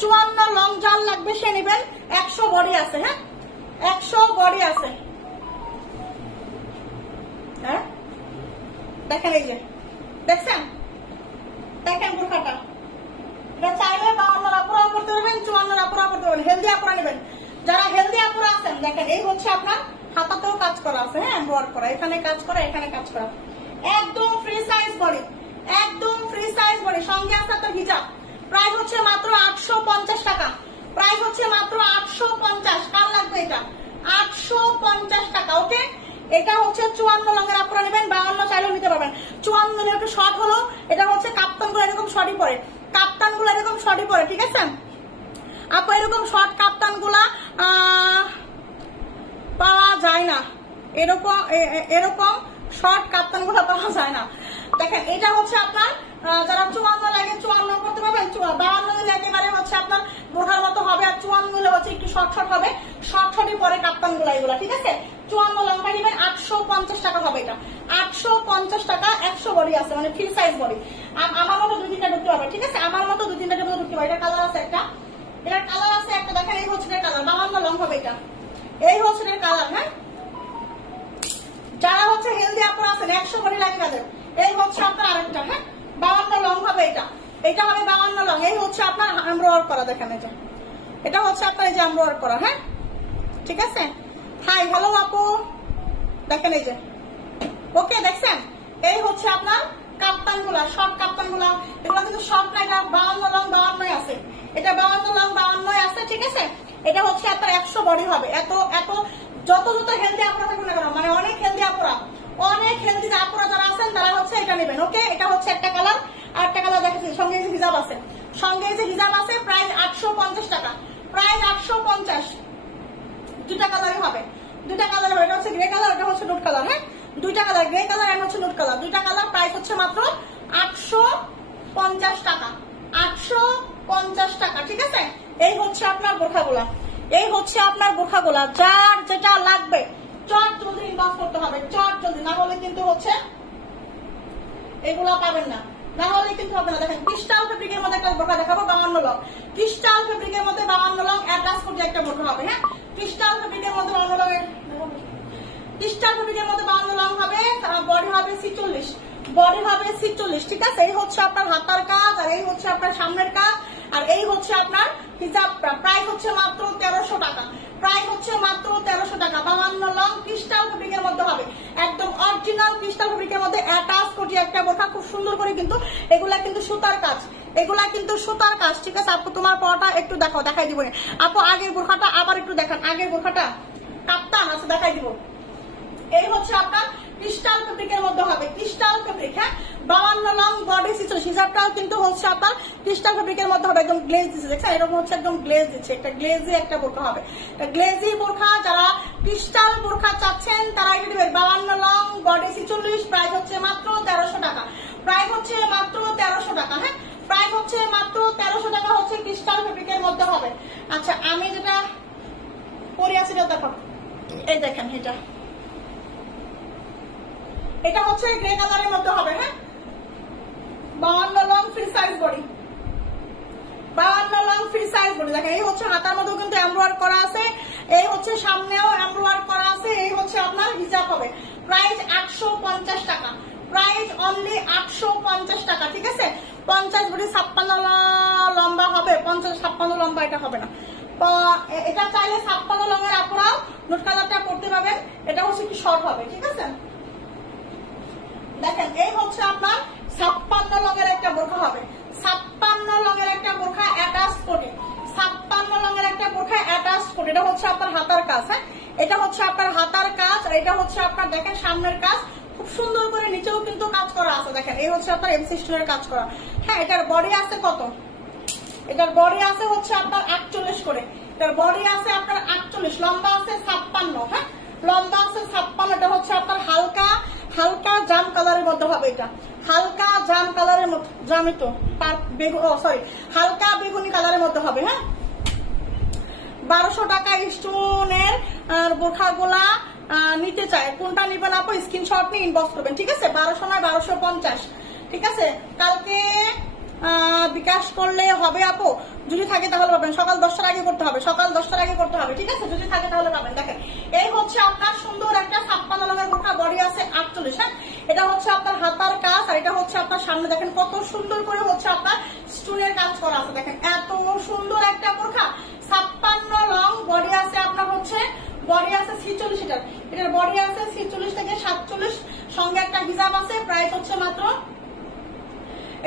54 লং জাল লাগবে সে নেবেন। 100 বডি আছে, হ্যাঁ 100 বডি আছে, হ্যাঁ। দেখেন এই যে, দেখছেন, দেখেন বোরখাটা। এটা চাইলে 52 আপুরা করতে পারবেন, 54 আপুরা করতে পারবেন, হেলদি আপুরা নেবেন। যারা হেলদি আপুরা আছেন দেখেন এই হচ্ছে আপনার হাতাতেও কাজ করা আছে, হ্যাঁ এমব্রয়ডারি করা, এখানে কাজ করা, এখানে কাজ করা, একদম ফ্রি সাইজ বডি, একদম ফ্রি সাইজ বডি। সঙ্গে আছে আপনার হিজাব। প্রাইস হচ্ছে মাত্র 850 টাকা, প্রাইস হচ্ছে মাত্র 850। কার লাগবে এটা? 850 টাকা, ওকে। এটা হচ্ছে 54 লংয়ের আপনারা নেবেন, 52 চাইলেও নিতে পারবেন। 54 একটু শর্ট হলো, এটা হচ্ছে কাপ্তান গুলো এরকম শর্টই পরে, কাপ্তান গুলো এরকম শর্টই পরে, ঠিক আছে আপু। এরকম শর্ট কাপ্তান গুলা পাওয়া যায় না, এরকম এরকম শর্ট কাপ্তান গুলা পাওয়া যায় না। দেখেন এটা হচ্ছে আপনার যারা 54 লাগে 54 করতে পারবেন, 52 নিলে একেবারে হচ্ছে আপনার বোরখার মতো হবে, আর 54 নিলে হচ্ছে একটু শর্ট শর্ট হবে, শর্ট শর্টই পরে কাপ্তান গুলা এগুলা, ঠিক আছে। 54 লম্বা নেবেন, 850 টাকা হবে এটা, 850 টাকা। 100 বডি আছে, মানে ফ্রি সাইজ বডি। আমার মতো 2-3টা ঢুকতে হবে, ঠিক আছে। আমার মতো 2-3টা ঢুকতে হবে। এটা কালার আছে একটা, এটার কালার আছে একটা, দেখেন এই হচ্ছে কালার, 52 লং হবে এটা, এই হচ্ছে কালার, হ্যাঁ। যারা হচ্ছে হেলদি আপনারা আছেন 100 বডি লাগে তাদের, এই হচ্ছে আপনার আরেকটা, হ্যাঁ 52 লং হবে এটা, এটা হবে 52 লং। এই হচ্ছে আপনার এমব্রয়ডারি করা, দেখেন এটা, এটা হচ্ছে আপনার এই যে এমব্রয়ডারি করা, হ্যাঁ ঠিক আছে। হাই হ্যালো আপু, দেখেন এই যে, ওকে দেখছেন। এই হচ্ছে আপনার কাপ্তান গুলা, শর্ট কাপ্তান গুলা, এগুলো কিন্তু শর্ট না, এটা 52 লং 52 আছে, এটা 52 লং 52 আছে, ঠিক আছে। এটা হচ্ছে আপনার 100 বডি হবে। এত এত যত যত হেলদি আপনারা থাকুন না কেন, মানে অনেক হেলদি আপুরা, অনেক হেলদি আপুরা যারা আছেন তারা হচ্ছে এটা নেবেন, ওকে। এটা হচ্ছে একটা কালার, আর একটা কালার দেখাচ্ছি, সঙ্গে যে হিজাব আছে, সঙ্গে যে হিজাব আছে, প্রাইস 850 টাকা, প্রাইস 850। দুটা কালারই হবে, দুটা কালার হবে, এটা হচ্ছে গ্রে কালার, এটা হচ্ছে নুট কালার, হ্যাঁ দুইটা কালার, গ্রে কালার আর হচ্ছে নুট কালার, দুইটা কালার। প্রাইস হচ্ছে মাত্র 850 টাকা, 850 টাকা, ঠিক আছে। এই হচ্ছে আপনার বোরখাগুলা। এই হচ্ছে আপনার বোরখাগুলা, যার যেটা লাগবে চট জলদি ইনবক্স করতে হবে, চট জলদি, না হলে কিন্তু হচ্ছে এগুলা পাবেন না, না হলে কিন্তু হবে না। দেখেন ক্রিস্টাল ফেব্রিকের মধ্যে একটা বোরখা দেখাবো 52 লং, ক্রিস্টাল ফেব্রিকের মধ্যে 52 লং অ্যাটাচ করে একটা বোরখা হবে। হ্যাঁ, ক্রিস্টাল ফেব্রিকের মধ্যে 52 লং, ক্রিস্টাল ফেব্রিকের মধ্যে 52 লং হবে, বডি হবে 46, বডি হবে 46। ঠিক আছে, এই হচ্ছে আপনার হাতার কাজ, আর এই হচ্ছে আপনার সামনের কাজ, আর এই হচ্ছে আপনার হিজাবটা। প্রাইস হচ্ছে মাত্র 1300 টাকা, প্রাইস হচ্ছে মাত্র 1300 টাকা। 52 লং ক্রিস্টাল ফেব্রিকের মধ্যে হবে, একদম অরিজিনাল ক্রিস্টাল ফেব্রিকের মধ্যে অ্যাটাচ কোটি একটা বোরখা, খুব সুন্দর করে কিন্তু এগুলা কিন্তু সুতার কাজ, এগুলা কিন্তু সুতার কাজ। ঠিক আছে আপু, তোমার পড়াটা একটু দেখাও, দেখাই দিব আপু। আগের বোরখাটা আবার একটু দেখান, আগের বোরখাটা কাপ্তান আছে, দেখাই দিব। এই হচ্ছে আপনার ক্রিস্টাল ফেব্রিকের মধ্যে হবে, ক্রিস্টাল ফেব্রিক। হ্যাঁ, 52 লং বডি 46, হিজাবটাও কিন্তু হচ্ছে আপনার ক্রিস্টাল ফেব্রিকের মধ্যে হবে, একদম গ্লেজ দিচ্ছে, দেখছেন এরকম হচ্ছে একদম গ্লেজ দিচ্ছে, একটা গ্লেজি একটা বোরখা হবে, গ্লেজি বোরখা। যারা ক্রিস্টাল বোরখা চাচ্ছেন তারা এটা নেবেন। 52 লং বডি 46, প্রাইস হচ্ছে মাত্র 1300 টাকা, প্রাইস হচ্ছে মাত্র 1300 টাকা। হ্যাঁ, প্রাইস হচ্ছে মাত্র 1300 টাকা, হচ্ছে ক্রিস্টাল ফেব্রিকের মধ্যে হবে। আচ্ছা, আমি যেটা পরে আছি দেখো, এই দেখেন এটা হচ্ছে গ্রে কালারের মধ্যে হবে। হ্যাঁ, 52 long free size body, 52 long free size body. দেখেন এই হচ্ছে হাতার মধ্যেও কিন্তু এমব্রয়ডারি করা আছে, এই হচ্ছে সামনেও এমব্রয়ডারি করা আছে, এই হচ্ছে আপনার হিজাব হবে। প্রাইস 850 টাকা, প্রাইস অনলি 850 টাকা। ঠিক আছে, 50 বডি 56 লম্বা হবে, 50-56 লম্বা এটা হবে না। এটা চাইলে 56 লং এর আপনারাও নোট কালারটা করতে পারবেন, এটা হচ্ছে কি শর্ট হবে। ঠিক আছে, দেখেন এই হচ্ছে আপনার 56 লং এর একটা বোরখা হবে, 56 লং এর একটা বোরখা অ্যাটাচ করে, 56 লং এর একটা বোরখা অ্যাটাচ করে। এটা হচ্ছে আপনার হাতার কাজ। হ্যাঁ, এটা হচ্ছে আপনার হাতার কাজ, আর এটা হচ্ছে আপনার দেখেন সামনের কাজ, খুব সুন্দর করে নিচেও কিন্তু কাজ করা আছে। দেখেন এই হচ্ছে আপনার এমসি স্টোনের কাজ করা। হ্যাঁ, এটার বডি আছে কত, এটার বডি আছে হচ্ছে আপনার 48 করে, এটার বডি আছে আপনার 48, লম্বা আছে 56। হ্যাঁ, লম্বা আছে 56। এটা হচ্ছে আপনার হালকা হালকা জাম কালারের মধ্যে হবে, এটা হালকা জাম কালারের মধ্যে, জামি তো সরি হালকা বেগুনি কালারের মধ্যে হবে। হ্যাঁ, 1200 টাকা স্টোনের বোরখা গুলা নিতে চায়, কোনটা নিবেন আপু স্ক্রিনশট নিয়ে ইনবক্স করবেন। ঠিক আছে, 1200 নয় 1250। ঠিক আছে, কালকে বিকাশ করলে হবে আপু, যদি থাকে তাহলে পাবেন, সকাল 10টার আগে করতে হবে, সকাল 10টার আগে করতে হবে। ঠিক আছে, যদি থাকে তাহলে পাবেন। দেখেন এই হচ্ছে আপনার সুন্দর একটা 56 লংয়ের বোরখা, বডি আছে 48। হ্যাঁ, এটা হচ্ছে আপনার হাতার কাজ, আর এটা হচ্ছে আপনার সামনে দেখেন কত সুন্দর করে হচ্ছে আপনার স্টোনের কাজ করা আছে। দেখেন এত সুন্দর একটা বোরখা, 56 লং বডি আছে আপনার হচ্ছে, বডি আছে 46, এটার বডি আছে 46 থেকে 47, সঙ্গে একটা হিজাব আছে। প্রাইস হচ্ছে মাত্র,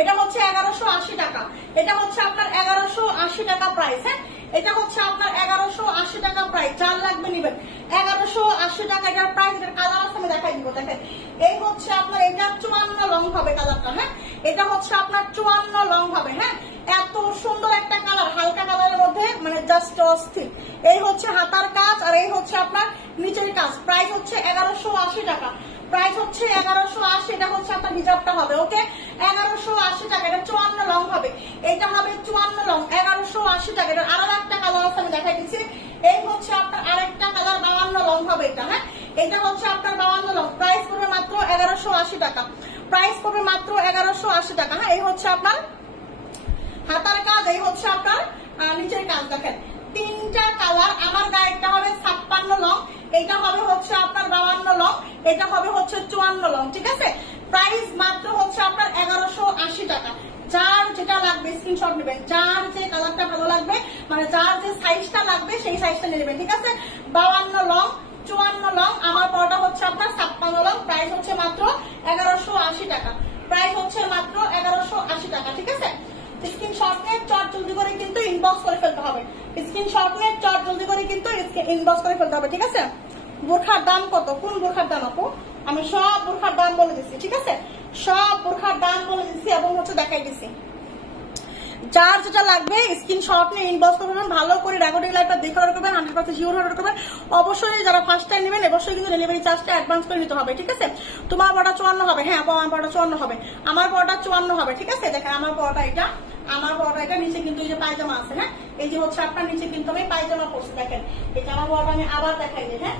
এটা হচ্ছে 1180 টাকা, এটা হচ্ছে আপনার 1180 টাকা প্রাইস। হ্যাঁ, এটা হচ্ছে আপনার 1180 টাকা প্রাইস, যার লাগবে নিবেন 1180 টাকা এটার প্রাইস। এটার কালার আছে আমি দেখাই দিব। দেখেন এই হচ্ছে আপনার, এটা 54 লং হবে কালারটা। হ্যাঁ, এটা হচ্ছে আপনার 54 লং হবে। হ্যাঁ, এত সুন্দর একটা কালার, হালকা কালারের মধ্যে, মানে জাস্ট অস্থির। এই হচ্ছে হাতার কাজ, আর এই হচ্ছে আপনার নিচের কাজ। প্রাইস হচ্ছে 1180 টাকা, প্রাইস হচ্ছে 1180। এটা হচ্ছে আপনার হিজাবটা হবে। ওকে, 1180 টাকা, এটা 54 লং হবে, এটা হবে 54 লং, 1180 টাকা। এটা আরো একটা কালার আছে আমি দেখাই দিচ্ছি। এই হচ্ছে আপনার আরেকটা কালার, 52 লং হবে এটা। হ্যাঁ, এটা হচ্ছে আপনার 52 লং, প্রাইস পড়বে মাত্র 1180 টাকা, প্রাইস পড়বে মাত্র 1180 টাকা। হ্যাঁ, এই হচ্ছে আপনার হাতার কাজ, এই হচ্ছে আপনার নিচের কাজ। দেখেন তিনটা কালার, আমার গায়েরটা হবে 56 লং, এটা হবে হচ্ছে আপনার 52 লং, এটা হবে হচ্ছে 54 লং। ঠিক আছে, প্রাইস মাত্র হচ্ছে আপনার 1180 টাকা। যার যেটা লাগবে স্ক্রিনশট নেবেন, যার যে কালারটা ভালো লাগবে, মানে যার যে সাইজটা লাগবে সেই সাইজটা নিয়ে নেবেন। ঠিক আছে, 52 লং, 54 লং, আমার পরটা হচ্ছে আপনার 56 লং, প্রাইস হচ্ছে মাত্র 1180 টাকা, প্রাইস হচ্ছে মাত্র 1180 টাকা। ঠিক আছে, স্ক্রিনশট নিয়ে চট জলদি করে কিন্তু ইনবক্স করে ফেলতে হবে, স্ক্রিনশট নিয়ে চট জলদি করে কিন্তু ইনবক্স করে ফেলতে হবে। ঠিক আছে, বোরখার দাম কত, কোন বোরখার দাম আপু, আমি সব বোরখার দাম বলে দিচ্ছি। ঠিক আছে, সব বোরখার দাম বলে দিচ্ছি এবং হচ্ছে দেখাই দিচ্ছি। যার যেটা লাগবে স্ক্রিনশট নিয়ে ইনবক্স করবেন, ভালো করে রেকর্ডিং লাইভটা দেখে অর্ডার করবেন, 100% শিওর অর্ডার করবেন। অবশ্যই যারা ফার্স্ট টাইম নেবেন অবশ্যই কিন্তু ডেলিভারি চার্জটা অ্যাডভান্স করে নিতে হবে। ঠিক আছে, তোমার বড়টা 54 হবে। হ্যাঁ, আমার বড়টা 54 হবে, আমার বড়টা 54 হবে। ঠিক আছে, দেখেন আমার বড়টা এটা, আমার পরাটা, এটা নিচে কিন্তু এই যে পায়জামা আছে, হ্যাঁ এই যে হচ্ছে আপনার নিচে কিন্তু আমি পায়জামা পরছি, দেখেন এই জামা পরাটা আমি আবার দেখাই দিই, হ্যাঁ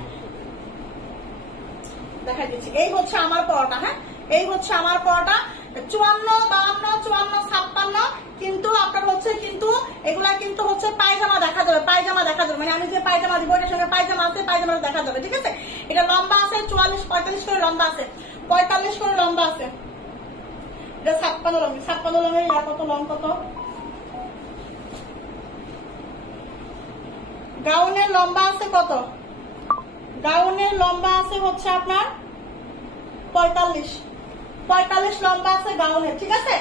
দেখাই দিচ্ছি। এই হচ্ছে আমার পরাটা, হ্যাঁ এই হচ্ছে আমার পরাটা 54, 52, 54, 56, কিন্তু আপনার হচ্ছে কিন্তু এগুলা কিন্তু হচ্ছে পায়জামা দেখা যাবে, পায়জামা দেখা যাবে, মানে আমি যে পায়জামা দিব এটার সঙ্গে পায়জামা আছে, পায়জামা দেখা যাবে, ঠিক আছে। এটা লম্বা আছে 44, 45 করে লম্বা আছে, 45 করে লম্বা আছে, এটা 56 লং, 56 লঙের কত লং কত, গাউনের লম্বা আছে কত, গাউনের লম্বা আছে হচ্ছে আপনার 45, 45 লম্বা আছে গাউনের, ঠিক আছে।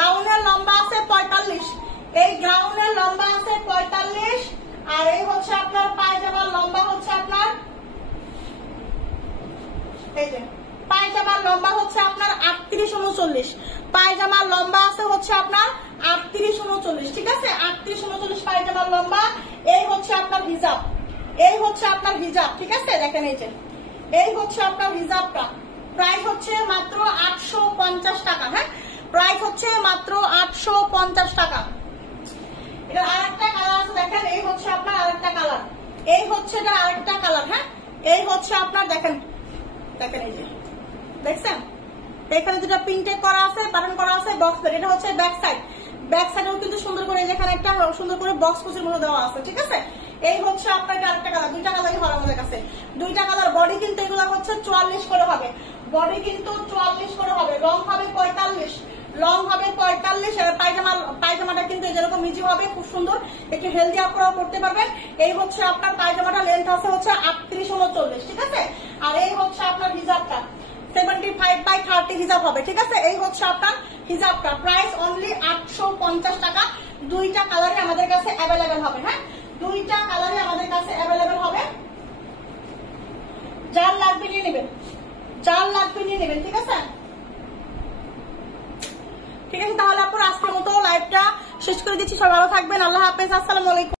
গাউনের লম্বা আছে 45, এই গাউনের লম্বা আছে 45, আর এই হচ্ছে আপনার পায়জামার লম্বা হচ্ছে আপনার, এই যে পায়জামার লম্বা হচ্ছে আপনার 38, 39, পায়জামার লম্বা আছে হচ্ছে আপনার 38, 39, ঠিক আছে 38, 39 পায়জামার লম্বা। এই হচ্ছে আপনার হিজাব, এই হচ্ছে আপনার হিজাব, ঠিক আছে। দেখেন এই যে এই হচ্ছে আপনার হিজাবটা, প্রাইস হচ্ছে মাত্র 850 টাকা, হ্যাঁ প্রাইস হচ্ছে মাত্র 850 টাকা। এটা আরেকটা কালার আছে, দেখেন এই হচ্ছে আপনার আরেকটা কালার, এই হচ্ছে এটা আরেকটা কালার, হ্যাঁ এই হচ্ছে আপনার দেখেন, দেখেন এই যে দেখছেন এখানে দুটো প্রিন্টেড করা আছে, বাটন করা আছে, বক্স, এটা হচ্ছে ব্যাক সাইড, ব্যাক সাইডেও কিন্তু সুন্দর করে যেখানে একটা সুন্দর করে বক্স কুচির মতো দেওয়া আছে, ঠিক আছে। এই হচ্ছে আপনার আরেকটা কালার, দুইটা কালারই হয় আমাদের কাছে, দুইটা কালার। বডি কিন্তু এগুলো হচ্ছে 44 করে হবে, বডি কিন্তু 44 করে হবে, লং হবে 45, লং হবে 45, আর পায়জামাটা কিন্তু যেরকম ইজি হবে, খুব সুন্দর, একটু হেলদি আপনারাও করতে পারবেন। এই হচ্ছে আপনার পায়জামাটা লেন্থ আছে হচ্ছে 38, 39, ঠিক আছে। আর এই হচ্ছে আপনার হিজাবটা 75/30 হিজাব হবে, ঠিক আছে। এই হচ্ছে আপনার হিজাবটা, প্রাইস অনলি 850 টাকা। দুইটা কালারই আমাদের কাছে অ্যাভেলেবেল হবে, হ্যাঁ দুইটা কালারই আমাদের কাছে অ্যাভেলেবেল হবে, যার লাগবে নিয়ে নেবেন, যার লাগবে নিয়ে নেবেন, ঠিক আছে। ঠিক আছে তাহলে আপনার আজকের মতো লাইভটা শেষ করে দিচ্ছি, সবাই ভালো থাকবেন, আল্লাহ হাফেজ, আসসালামু আলাইকুম।